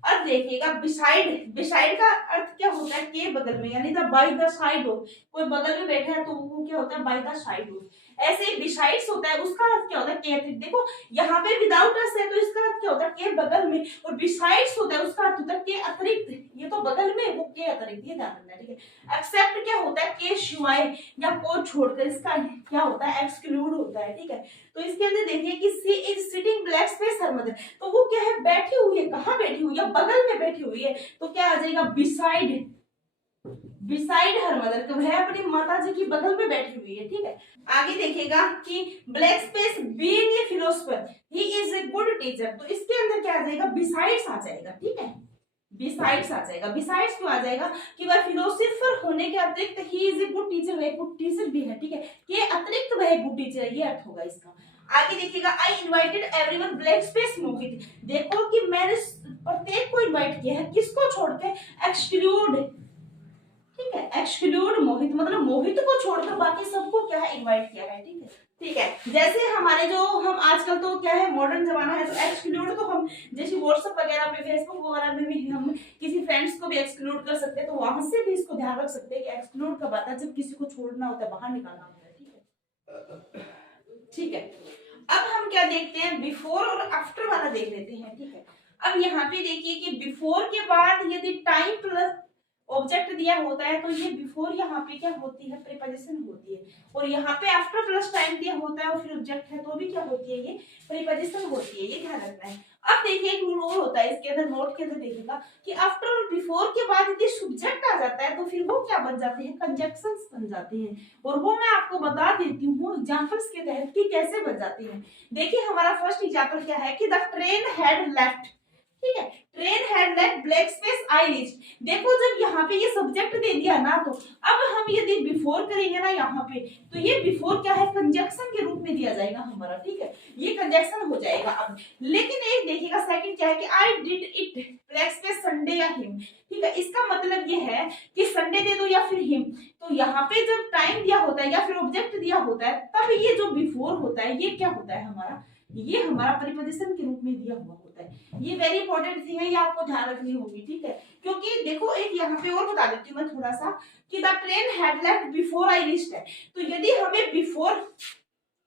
अब देखिएगा बिसाइड, बिसाइड का अर्थ क्या होता है, के बगल में, यानी the by the side of, कोई बगल में बैठा है तो वो क्या होता है, बाय द साइड ऑफ। ऐसे बिसाइड्स होता है, उसका अर्थ क्या होता है, के अतिरिक्त। देखो यहाँ पे विदाउट अस है तो इसका अर्थ क्या होता है, के बगल में, और बिसाइड्स होता है उसका अर्थ होता है के अतिरिक्त, ये तो बगल में, वो के अतिरिक्त, ये ध्यान रखना है, ठीक है। एक्सेप्ट क्या होता है, के शिवाय या को छोड़कर, इसका क्या होता है, एक्सक्लूड होता है, ठीक है। तो इसके अंदर देखिए कि she is sitting blank space her mother, तो वो क्या है, बैठी हुई है, कहाँ बैठी हुई है, बगल में बैठी हुई है, तो क्या आ जाएगा, बिसाइड, बिसाइड हर मदर, तो है अपनी माता जी की बगल में बैठी हुई है, ठीक है। आगे देखिएगा कि black space being a philosopher he is a good teacher, तो इसके अंदर क्या आ जाएगा, बिसाइड्स आ जाएगा, ठीक है। बिसाइड्स आ जाएगा, बिसाइड्स क्यों आ जाएगा कि वह फिलोसोफर होने के अतिरिक्त he is a good teacher, वह गुड टीचर भी है, ठीक है। के अतिरिक्त वह गुड टीचर है, ये अर्थ होगा इसका। आगे देखिएगा I invited everyone blank space Mohit, देखो कि मैंने प्रत्येक को इनवाइट किया है, किसको छोड़ के, एक्सक्लूड, ठीक है। एक्सक्लूड मोहित, मतलब मोहित को छोड़कर बाकी सबको क्या है, इनवाइट किया है, ठीक है, ठीक है। जैसे हमारे जो हम आजकल तो क्या है, मॉडर्न जमाना है, तो एक्सक्लूड तो हम जैसे व्हाट्सएप वगैरह पे, फेसबुक वगैरह में भी हम किसी फ्रेंड्स को भी एक्सक्लूड कर सकते हैं, तो वहां से भी इसको ध्यान रख सकते हैं कि एक्सक्लूड कब आता है, जब किसी को छोड़ना होता है, बाहर निकालना होता है, ठीक है, ठीक है। अब हम क्या देखते हैं, बिफोर और आफ्टर वाला देख लेते हैं, ठीक है। अब यहाँ पे देखिए कि बिफोर के बाद यदि टाइम प्लस ऑब्जेक्ट दिया होता है तो ये बिफोर यहाँ पे क्या होती है, प्रीपोजिशन होती है, और यहाँ पे आफ्टर प्लस टाइम दिया होता है और फिर ऑब्जेक्ट है तो भी क्या होती है, ये प्रीपोजिशन होती है, ये ध्यान रखना है। अब देखिए एक रूल और होता है इसके अंदर, नोट के अंदर देखिएगा कि आफ्टर और बिफोर के बाद यदि सब्जेक्ट आ जाता है तो फिर वो क्या बन जाते हैं, कंजक्शंस बन जाते हैं, और वो मैं आपको बता देती हूँ एग्जांपल्स के तहत कि कैसे बन जाते हैं। देखिए हमारा फर्स्ट एग्जांपल क्या है कि द ट्रेन हैड लेफ्ट, ठीक है। Train had left blank space I reached. देखो जब यहाँ पे ये सब्जेक्ट दे दिया ना, तो अब हम यदि बिफोर करेंगे ना यहाँ पे, तो ये बिफोर क्या है, कंजक्शन के रूप में दिया जाएगा हमारा, ठीक है, ये कंजक्शन हो जाएगा अब। लेकिन एक देखिएगा सेकंड क्या है कि I did it black space Sunday या हिम, ठीक है, इसका मतलब ये है कि संडे दे दो या फिर हिम। तो यहाँ पे जब टाइम दिया होता है या फिर ऑब्जेक्ट दिया होता है, तब ये जो बिफोर होता है ये क्या होता है हमारा, ये हमारा प्रीपोजिशन के रूप में दिया हुआ होता है। ये वेरी इंपॉर्टेंट थिंग है, ये आपको ध्यान रखनी होगी, ठीक है। क्योंकि देखो एक यहाँ पे और बता देती हूँ मैं थोड़ा सा कि the train had left before I reached है। तो यदि हमें बिफोर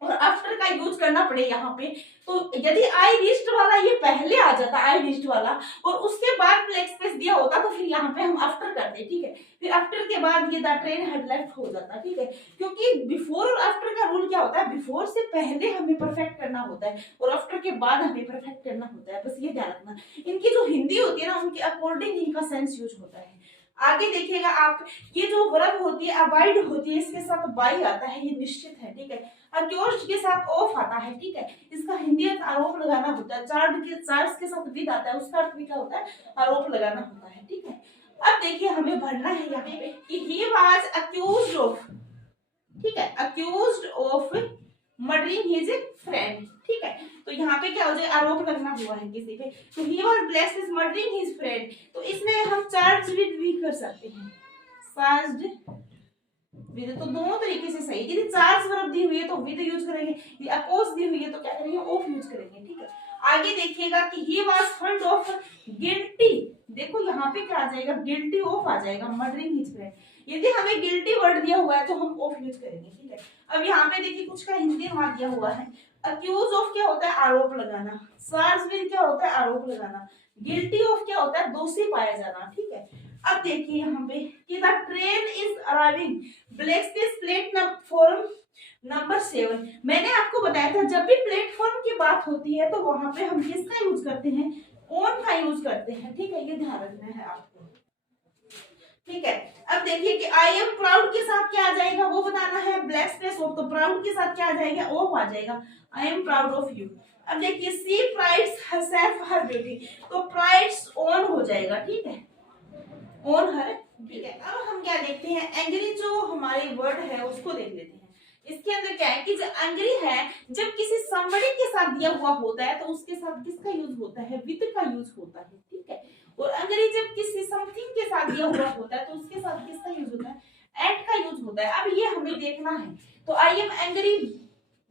और आफ्टर का यूज करना पड़े यहाँ पे, तो यदि आई रीच्ड वाला ये पहले आ जाता, आई रीच्ड वाला, और उसके बाद ब्लैक स्पेस दिया होता, तो फिर यहाँ पे हम आफ्टर करते, ठीक है। फिर आफ्टर के बाद ये द ट्रेन हैड लेफ्ट हो जाता, ठीक है। क्योंकि बिफोर और आफ्टर का रूल क्या होता है, बिफोर से पहले हमें परफेक्ट करना होता है और आफ्टर के बाद हमें परफेक्ट करना होता है, बस ये ध्यान रखना। इनकी जो हिंदी होती है ना, उनके अकॉर्डिंग इनका सेंस यूज होता है। आगे देखिएगा आप, ये जो वर्ब होती है अबाइड होती है, इसके साथ बाई आता है, ये निश्चित है, ठीक है। अक्यूज्ड के साथ ऑफ आता है, ठीक है, इसका हिंदी अर्थ आरोप लगाना होता है। चार्ज के साथ विद आता है, उसका अर्थ भी क्या होता है, आरोप लगाना होता है, ठीक है। अब देखिए हमें भरना है यहाँ पे कि ही वाज अक्यूज्ड ऑफ, ठीक है, accused of murdering his friend, ठीक है। तो यहाँ पे क्या हो जाए, आरोप लगना हुआ है किसी पे, तो he was blessed with murdering his friend. तो इसमें हम चार्ज विद भी कर सकते हैं, चार्ज्ड विद, तो दोनों तरीके से सही। यदि चार्ज वर्ब दी हुई है तो विद यूज करेंगे, यदि अकोज दी हुई है तो क्या करेंगे, ऑफ यूज करेंगे, ठीक है। आगे देखिएगा कि he was found of guilty. देखो यहाँ पे क्या आ जाएगा, गिल्टी ऑफ आ जाएगा मर्डरिंग हिज फ्रेंड। यदि हमें गिल्टी वर्ड दिया हुआ है तो हम ऑफ यूज करेंगे, ठीक है। अब यहाँ पे देखिए कुछ का हिंदी वहां दिया हुआ है। अक्यूज ऑफ क्या होता है, आरोप लगाना। चार्ज विद क्या होता है, आरोप लगाना। गिल्टी ऑफ क्या होता है, दोषी पाया जाना, ठीक है। अब देखिए यहाँ पे कि the train is arriving black space platform number 7। मैंने आपको बताया था जब भी प्लेटफॉर्म की बात होती है तो वहां पे हम किसका यूज करते हैं, ऑन का यूज करते हैं, ठीक है, ये ध्यान रखना है आपको, ठीक है। अब देखिए कि आई एम प्राउड के साथ क्या आ जाएगा वो बताना है, ब्लैक स्पेस ऑफ, तो प्राउड के साथ क्या आ जाएगा, ऑफ आ जाएगा, I am proud of you. अब देखिए सी प्राइड्स हरसेल्फ हर ब्यूटी, तो प्राइड्स ऑन हो जाएगा, ठीक है, ऑन हर, ठीक है। अब हम क्या देखते हैं, एंग्री जो हमारे वर्ड है उसको देख लेते हैं। इसके अंदर क्या है कि जो एंग्री है, जब किसी somebody के साथ दिया हुआ होता है तो उसके साथ किसका यूज होता है, विद का यूज होता है, ठीक है। और एंग्री जब किसी समथिंग के साथ दिया हुआ होता है तो उसके साथ किसका यूज होता है, एट का यूज होता है। अब ये हमें देखना है, तो I am angry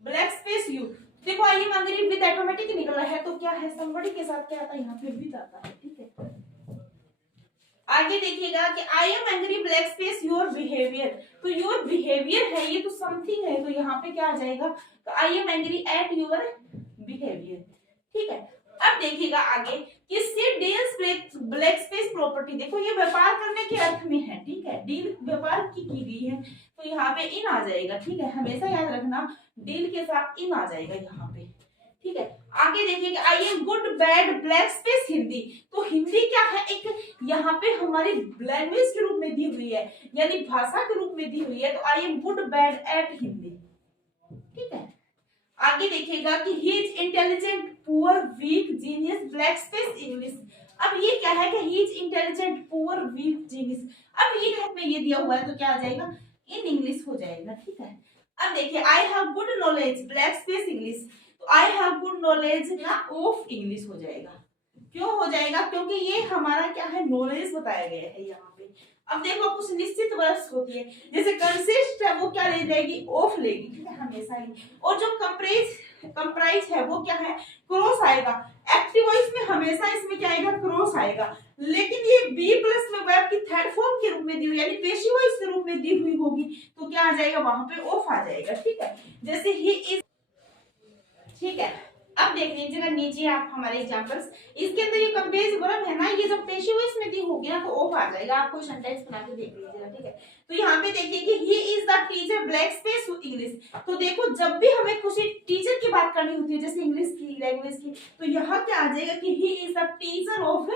blank space you, देखो I am angry with automatic निकल रहा है, तो क्या है, somebody के साथ क्या आता है, यहाँ पे विद आता है, ठीक है। आगे देखिएगा कि I am angry blank space your behaviour, तो योर बिहेवियर है, ये तो समथिंग है, तो यहाँ पे क्या आ जाएगा, तो I am angry at your behaviour, ठीक है। अब देखिएगा आगे कि सी डील्स ब्लैक स्पेस प्रॉपर्टी, देखो ये व्यापार करने के अर्थ में है, ठीक है, डील व्यापार की गई है, तो यहाँ पे इन आ जाएगा, ठीक है, हमेशा याद रखना डील के साथ इन आ जाएगा यहाँ पे, ठीक है। आगे देखिए I am good bad black space Hindi, तो हिंदी क्या है, एक यहाँ पे हमारी लैंग्वेज के रूप में दी हुई है, यानी भाषा के रूप में दी हुई है, तो I am good bad at Hindi, ठीक है। आगे देखिएगा कि he is intelligent poor weak genius blank space English. अब ये क्या है कि he is intelligent poor weak genius, अब ये में ये दिया हुआ है तो क्या आ जाएगा, इन इंग्लिश हो जाएगा, ठीक है। अब देखिए I have good knowledge blank space English, तो I have good knowledge of English हो जाएगा। क्यों हो जाएगा, क्योंकि ये हमारा क्या है, नॉलेज बताया गया है यहाँ पे। अब देखो कुछ निश्चित वर्ब्स होती है, जैसे कंसिस्ट है वो क्या ले जाएगी, ऑफ लेगी, ठीक है, हमेशा ही। और जो कंप्राइज है वो क्या है, क्रॉस आएगा। एक्टिव वॉइस में हमेशा इसमें क्या आएगा, क्रॉस आएगा। लेकिन ये बी प्लस में वर्ब की थर्ड फॉर्म के रूप में दी हुई, यानी पेशिव वॉइस के रूप में दी हुई होगी, तो क्या आ जाएगा, वहां पे ऑफ आ जाएगा, ठीक है। जैसे ही इज, ठीक है। अब देख लीजिएगा नीचे आप हमारे एग्जांपल्स, इसके अंदर ये कंपेज वर्ब है ना, ये जब पेशिव वॉइस में दी होगी ना तो ऑफ आ जाएगा। आप कोई सेंटेंस बना के देख लीजिएगा, ठीक है। तो यहाँ पे देखिए कि he is the teacher black space English, तो देखो जब भी हमें किसी टीचर की बात करनी होती है, जैसे इंग्लिश की लैंग्वेज की, तो यहाँ क्या आ जाएगा कि he is the teacher of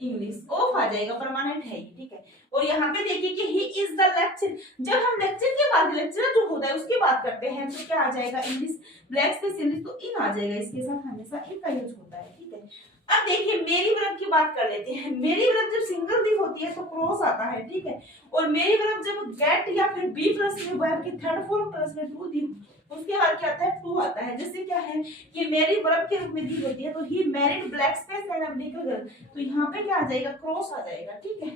English, of आ जाएगा, परमानेंट है, ठीक है। और यहाँ पे देखिए कि ही इज द लेक्चर, जब हम लेक्चर के बाद लेक्चरर जो होता है उसकी बात करते हैं तो क्या आ जाएगा, इंग्लिश ब्लैक स्पेस इंग्लिश, तो इन आ जाएगा, इसके साथ हमेशा इन का यूज होता है, ठीक है। अब देखिए मेरी वर्ब की बात कर लेते हैं। मेरी वर्ब जब सिंगल दी होती है तो क्रॉस आता है, ठीक है। और मेरी वर्ब जब गेट या फिर बी प्लस में वर्ब की थर्ड फॉर्म प्लस में टू दी उसके बाद क्या आता है, टू आता है। जैसे क्या है कि मेरी वर्ब के रूप में दी होती है तो he married blank space and American girl, तो यहाँ पे क्या आ जाएगा, क्रॉस आ जाएगा, ठीक है।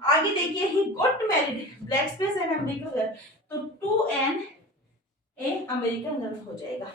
आगे देखिए he got married blank space and American girl, तो to an a American girl हो जाएगा।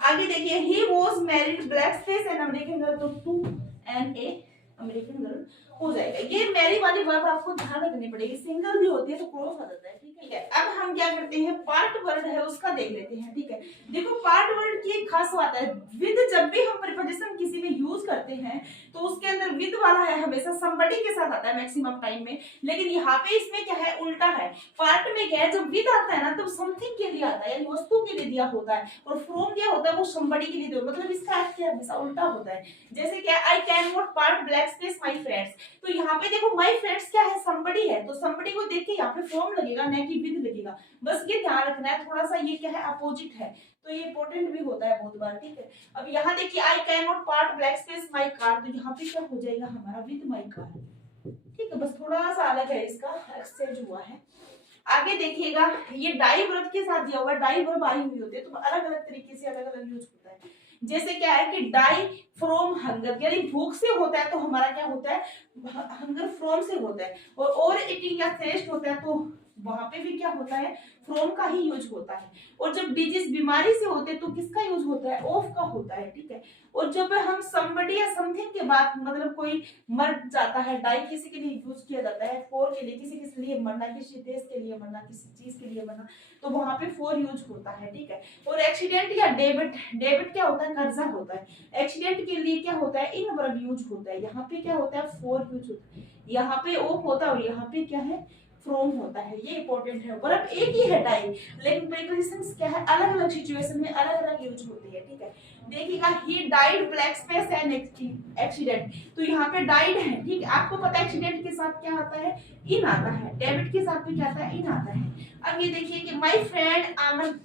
आगे देखिए he was married blank space and American girl, तो to an a American girl हो जाएगा। ये मेरी वाली वर्ब आपको ध्यान रखनी पड़ेगी, सिंगल भी होती है तो क्रॉस आ जाता है, ठीक है। अब हम क्या करते हैं, पार्ट वर्ड है उसका देख लेते हैं, ठीक है। देखो पार्ट वर्ड की एक खास बात है, विद जब भी हम प्रीपोजिशन किसी में यूज करते हैं तो उसके अंदर विद वाला है हमेशा somebody के साथ आता है मैक्सिमम टाइम में, लेकिन यहाँ पे इसमें क्या है, उल्टा है। पार्ट में क्या है, जब विद आता है ना तब समथिंग के लिए आता है, यानी वस्तु के लिए दिया होता है, और फ्रॉम दिया होता है वो somebody के लिए दिया, मतलब इसका अर्थ क्या है, हमेशा उल्टा होता है। जैसे क्या, आई can not part black space my friends, तो यहाँ पे देखो माई फ्रेंड्स क्या है, somebody है, तो somebody को देख के यहाँ पे फ्रॉम लगेगा, न कि विद लगेगा। बस ये ध्यान रखना है, थोड़ा सा ये क्या है, अपोजिट है, तो ये इंपॉर्टेंट भी होता है बहुत बार, ठीक है। अब यहाँ देखिए आई can not part black space my car, तो यहाँ पे क्या हो जाएगा हमारा, विद माई कार, ठीक है। बस थोड़ा सा अलग है, इसका एक्सचेंज हुआ है। आगे देखिएगा ये डाई वर्ब के साथ दिया हुआ है, डाई वर्ब आई हुई होती है तो अलग अलग तरीके से अलग अलग यूज होता है। जैसे क्या है कि डाई फ्रॉम हंगर, यानी भूख से होता है तो हमारा क्या होता है, हंगर फ्रॉम से होता है। और इटिंग या थ्रस्ट होता है तो वहां पे भी क्या होता है, फ्रॉम का ही यूज होता है। और जब डिजीज बीमारी से होते हैं तो किसका यूज होता है, ऑफ का होता है, ठीक है। और जब हम somebody या समथिंग के बाद मतलब कोई मर जाता है, डाई किसी के लिए यूज किया जाता है, फॉर के लिए, किसी किसी लिए मरना, किसी देश के लिए मरना, किसी चीज के लिए मरना, तो वहां पे फॉर यूज होता है, ठीक है। और एक्सीडेंट या डेबिट, डेबिट क्या होता है, कर्जा होता है। एक्सीडेंट के लिए क्या होता है, इन वर्ब यूज होता है, यहाँ पे क्या होता है, फॉर यूज होता है, यहाँ पे ऑफ होता है और यहाँ पे क्या है, फ्रॉम होता है। ये इंपॉर्टेंट है, वर्ब एक ही है डाई, लेकिन प्रीपोजिशंस क्या है, अलग अलग सिचुएशन में अलग अलग यूज होती है, ठीक है। देखिएगा he died blank space and accident, तो यहाँ पे डाइड है, ठीक है। आपको पता है एक्सीडेंट के साथ क्या आता है, इन आता है, डेबिट के साथ भी क्या आता है, इन आता है। अब ये देखिए कि my friend Aman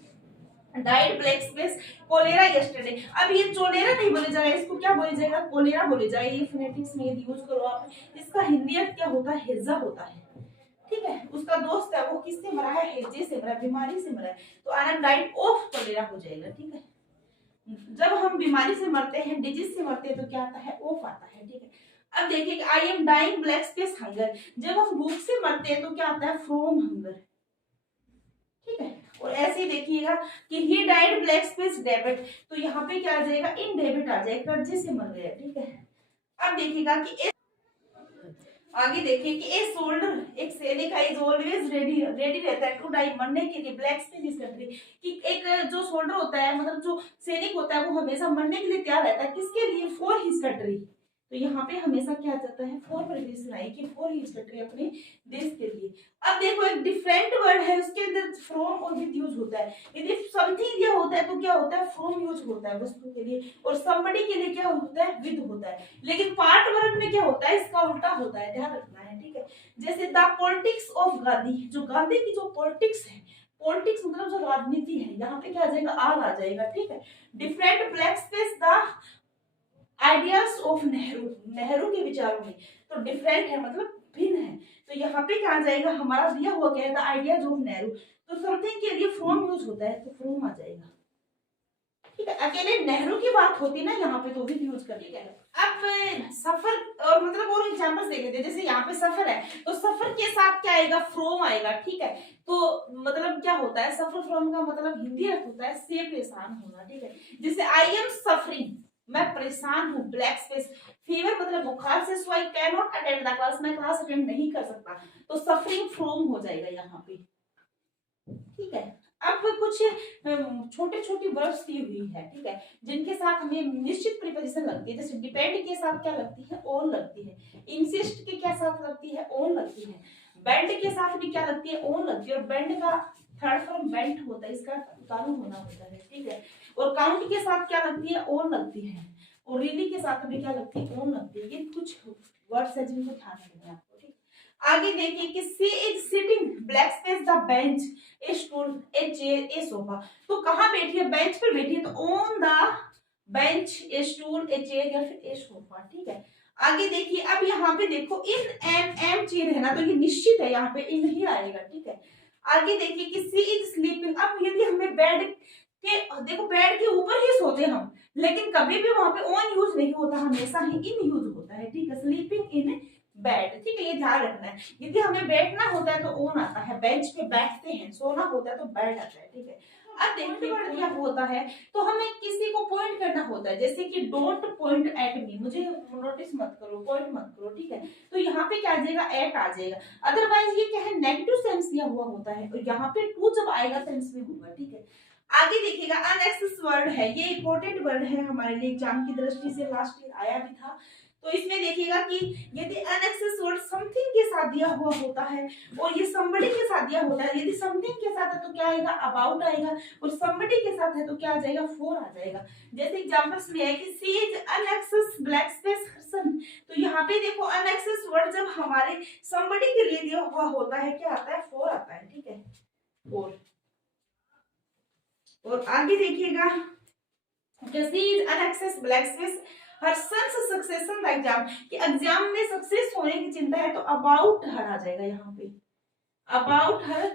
died blank space cholera yesterday, अब ये चोलेरा नहीं बोले जाएगा, इसको क्या बोले जाएगा, कोलेरा बोले जाएगा। ये फोनेटिक्स में यदि यूज करो आप, इसका हिंदी अर्थ क्या होता है, हेजा होता है, ठीक है। उसका दोस्त है वो किससे मरा है, हेजे से मरा, बीमारी से मरा है, तो आनंद डाइड ऑफ कोलेरा हो जाएगा, ठीक है। जब हम बीमारी से मरते हैं, डिजीज से मरते हैं तो क्या आता है, ऑफ आता है, ठीक है। अब देखिए I am dying blank space hunger, जब हम भूख से मरते हैं तो क्या आता है, फ्रॉम हंगर, ठीक है। और ऐसे ही देखिएगा कि he died blank space debit, तो यहाँ पे क्या आ जाएगा, इन डेबिट आ जाएगा, कर्जे से मर गया, ठीक है। अब देखिएगा कि आगे देखिए कि ए सोल्डर, एक सैनिक इज ऑलवेज रेडी, रेडी रहता है टू डाई, मरने के लिए, ब्लैक स्पेस इस कंट्री, कि एक जो सोल्डर होता है, मतलब जो सैनिक होता है वो हमेशा मरने के लिए तैयार रहता है, किसके लिए, फॉर हिज कंट्री, तो यहाँ पे हमेशा क्या जाता है, फॉर प्रीपोजिशन आई कि फॉर हिज कंट्री, अपने देश के लिए। अब देखो एक डिफरेंट वर्ड है, उसके अंदर फ्रॉम और विद यूज होता है। यदि समथिंग दिया होता है तो क्या होता है, फ्रॉम यूज होता है वस्तु के लिए, और somebody के लिए क्या होता है, विद होता है। लेकिन पार्ट वर्ड में क्या होता है, इसका उल्टा होता है, ध्यान रखना है, ठीक है। जैसे द पॉलिटिक्स ऑफ गांधी, जो गांधी की जो पॉलिटिक्स है, पॉलिटिक्स मतलब जो राजनीति है, यहाँ पे क्या आ जाएगा, आर आ जाएगा, ठीक है। Different black space the ideas of Nehru, Nehru के विचारों में, तो डिफरेंट है मतलब भिन्न है, तो यहाँ पे क्या आ जाएगा, हमारा दिया हुआ क्या है, द आइडियाज ऑफ नेहरू, तो समथिंग के लिए फ्रॉम यूज होता है तो फ्रॉम आ जाएगा, ठीक है। अकेले नेहरू की बात होती ना यहाँ पे तो भी यूज कर लिया है। अब सफर और मतलब और एग्जांपल्स देख लेते हैं। जैसे यहाँ पे सफर है तो सफर के साथ क्या आएगा, फ्रॉम आएगा, ठीक है। तो मतलब क्या होता है, सफर फ्रॉम का मतलब हिंदी अर्थ होता है से परेशान होना, ठीक है। जैसे आई एम सफरिंग, मैं परेशान हूँ, ब्लैक स्पेस फीवर मतलब बुखार से, so I can not attend the class, मैं क्लास अटेंड नहीं कर सकता, तो सफरिंग फ्रॉम हो जाएगा यहाँ पे, ठीक है। अब कुछ छोटे छोटे वर्ड्स दी हुई है, ठीक है, जिनके साथ हमें निश्चित प्रीपोजिशन लगती है। जैसे डिपेंड के साथ क्या लगती है, ऑन लगती है। इंसिस्ट के क्या साथ लगती है, ऑन लगती है। बेंड के साथ भी क्या लगती है, ऑन लगती है। और बेंड का थर्ड फॉर्म बेंट होता है, इसका उतारू होना होता है, ठीक है। और काउंट के साथ क्या लगती है, ऑन लगती है। और रियली के साथ भी क्या लगती है, ऑन लगती है। ये कुछ वर्ड्स है जिनको ध्यान रखना है आपको, ठीक। आगे देखिए कि she is sitting blank space the bench, a stool, a chair, a sofa, तो कहाँ बैठी है, बेंच पर बैठी है, तो on the bench, a stool, a chair या फिर ए सोफा, ठीक है। आगे देखिए, अब यहाँ पे देखो इन एन एम चेयर है ना, तो ये निश्चित है, यहाँ पे इन ही आएगा, ठीक है। आगे देखिए कि सी इज स्लीपिंग। अब यदि हमें बेड के, देखो बेड के ऊपर ही सोते हम, लेकिन कभी भी वहां पे ऑन यूज नहीं होता, हमेशा ही इन यूज होता है, ठीक है। स्लीपिंग इन बेड, ठीक है, ये ध्यान रखना है। यदि हमें बैठना होता है तो ऑन आता है, बेंच पे बैठते हैं, सोना होता है तो बेड आता है, ठीक है। अब देखिए क्या होता है, तो हमें किसी को पॉइंट करना होता है, जैसे कि डोंट पॉइंट एट मी, मुझे नोटिस मत करो, पॉइंट मत करो, ठीक है। तो यहाँ पे क्या आ जाएगा, एट आ जाएगा। अदरवाइज ये क्या है, नेगेटिव सेंस दिया हुआ होता है, और यहाँ पे टू जब आएगा सेंस में होगा, ठीक है। आगे देखिएगा, अनएक्सेस वर्ड है, ये इंपॉर्टेंट वर्ड है हमारे लिए, एग्जाम की दृष्टि से लास्ट ईयर आया भी था। तो इसमें देखिएगा कि यदि अनएक्सेस वर्ड समथिंग के साथ दिया हुआ होता है और ये somebody के साथ दिया होता है, यदि समथिंग के साथ है तो क्या आएगा, अबाउट आएगा, और somebody के साथ है तो क्या आ जाएगा, फॉर आ जाएगा। जैसे एग्जांपल्स में है कि she is anxious blank space हर्सन, तो यहाँ पे देखो अनएक्सेस वर्ड जब हमारे somebody के लिए दिया हुआ होता है, क्या आता है, फॉर आता है, ठीक है, फॉर। और आगे देखिएगा, she is anxious blank space her son's succession the exam, कि एग्जाम में सक्सेस होने की चिंता है, तो अबाउट हर आ जाएगा यहाँ पे, about her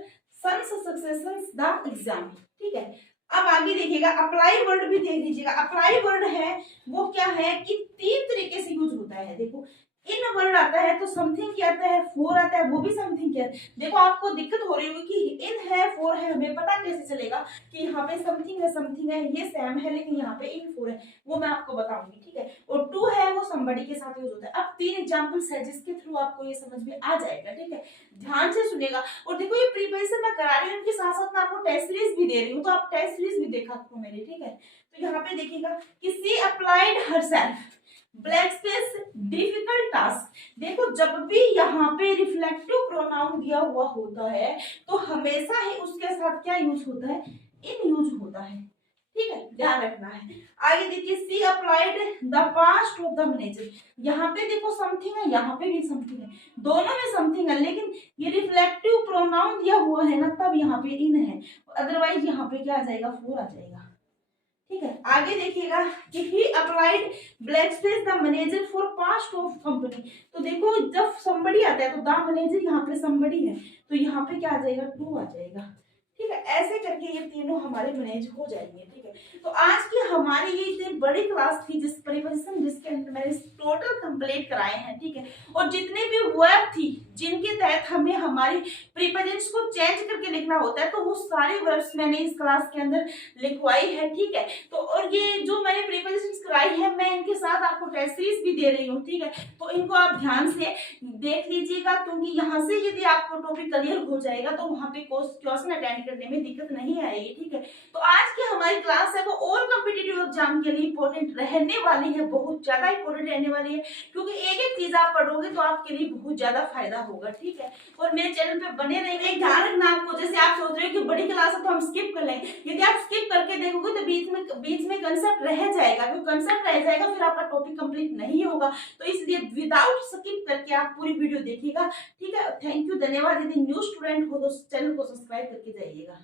son's succession the exam, ठीक है। अब आगे देखिएगा, अप्लाई वर्ड भी देख लीजिएगा। अप्लाई वर्ड है वो क्या है कि 3 तरीके से यूज होता है, देखो इन वर्ड आता है तो समथिंग क्या आता है, फोर आता है, वो भी समथिंग क्या है। देखो आपको दिक्कत हो रही होगी कि इन है फोर है, हमें पता कैसे चलेगा कि यहाँ पे समथिंग है, ये सेम है, लेकिन यहाँ पे इन फोर है, वो मैं आपको बताऊंगी, ठीक है। और टू है वो somebody के साथ यूज होता है। अब 3 एग्जांपल्स है जिसके थ्रू आपको ये समझ में आ जाएगा, ठीक है, ध्यान से सुनेगा। और देखो ये प्रिपरेशन मैं करा रही हूँ, उनके साथ साथ मैं आपको टेस्ट सीरीज भी दे रही हूँ, तो आप टेस्ट सीरीज भी देखा करो मेरी, ठीक है। तो यहाँ पे देखिएगा कि she applied herself blank space difficult task. देखो जब भी यहाँ पे रिफ्लेक्टिव प्रोनाउन दिया हुआ होता है तो हमेशा ही उसके साथ क्या यूज होता है, इन यूज होता है, ठीक है, ध्यान रखना है। आगे देखिए, she applied the post of the manager, यहाँ पे देखो समथिंग है, यहाँ पे भी समथिंग है, दोनों में समथिंग है, लेकिन ये रिफ्लेक्टिव प्रोनाउन दिया हुआ है ना, तब यहाँ पे इन है, अदरवाइज यहाँ पे क्या आ जाएगा, फोर आ जाएगा, ठीक है। आगे देखिएगा कि he applied blank space the manager for post of company, तो देखो जब somebody आता है तो द मैनेजर यहाँ पे somebody है, तो यहाँ पे क्या आ जाएगा, टू आ जाएगा, ठीक है। ऐसे करके ये तीनों हमारे मैनेज हो जाएंगे, ठीक है। तो आज की हमारी ये इतनी बड़ी क्लास थी जिस प्रिपरेशन जिसके अंदर मैंने टोटल कंप्लीट कराए हैं, ठीक है। और जितने भी वर्ब थी जिनके तहत हमें हमारी प्रीपोजिशंस को चेंज करके लिखना होता है, तो वो सारे वर्ब्स मैंने इस क्लास के अंदर लिखवाई है, ठीक है। तो और ये जो मैंने प्रीपोजिशंस कराई है, मैं इनके साथ आपको टेस्ट सीरीज भी दे रही हूँ, ठीक है। तो इनको आप ध्यान से देख लीजिएगा, क्योंकि यहाँ से यदि आपको टॉपिक क्लियर हो जाएगा तो वहाँ पे क्वेश्चन अटेंड करने में दिक्कत नहीं आएगी, ठीक है। तो आज की हमारी क्लास है वो ऑल कॉम्पिटिटिव एग्जाम के लिए इंपॉर्टेंट रहने वाली है, बहुत ज्यादा इंपॉर्टेंट रहने वाली है, क्योंकि एक एक चीज आप पढ़ोगे तो आपके लिए बहुत ज्यादा फायदा होगा, ठीक है। और मेरे चैनल पे बने रहेंगे। ध्यान रखना आपको, जैसे आप सोच रहे हो कि बड़ी क्लास है तो हम स्किप कर लेंगे, यदि आप स्किप करके देखोगे तो बीच में कंसेप्ट रह जाएगा, क्योंकि कंसेप्ट रह जाएगा फिर आपका टॉपिक कंप्लीट नहीं होगा, तो इसलिए विदाउट स्किप करके आप पूरी वीडियो देखिएगा, ठीक है। थैंक यू, धन्यवाद। यदि न्यू स्टूडेंट हो तो चैनल को सब्सक्राइब करके जाइएगा।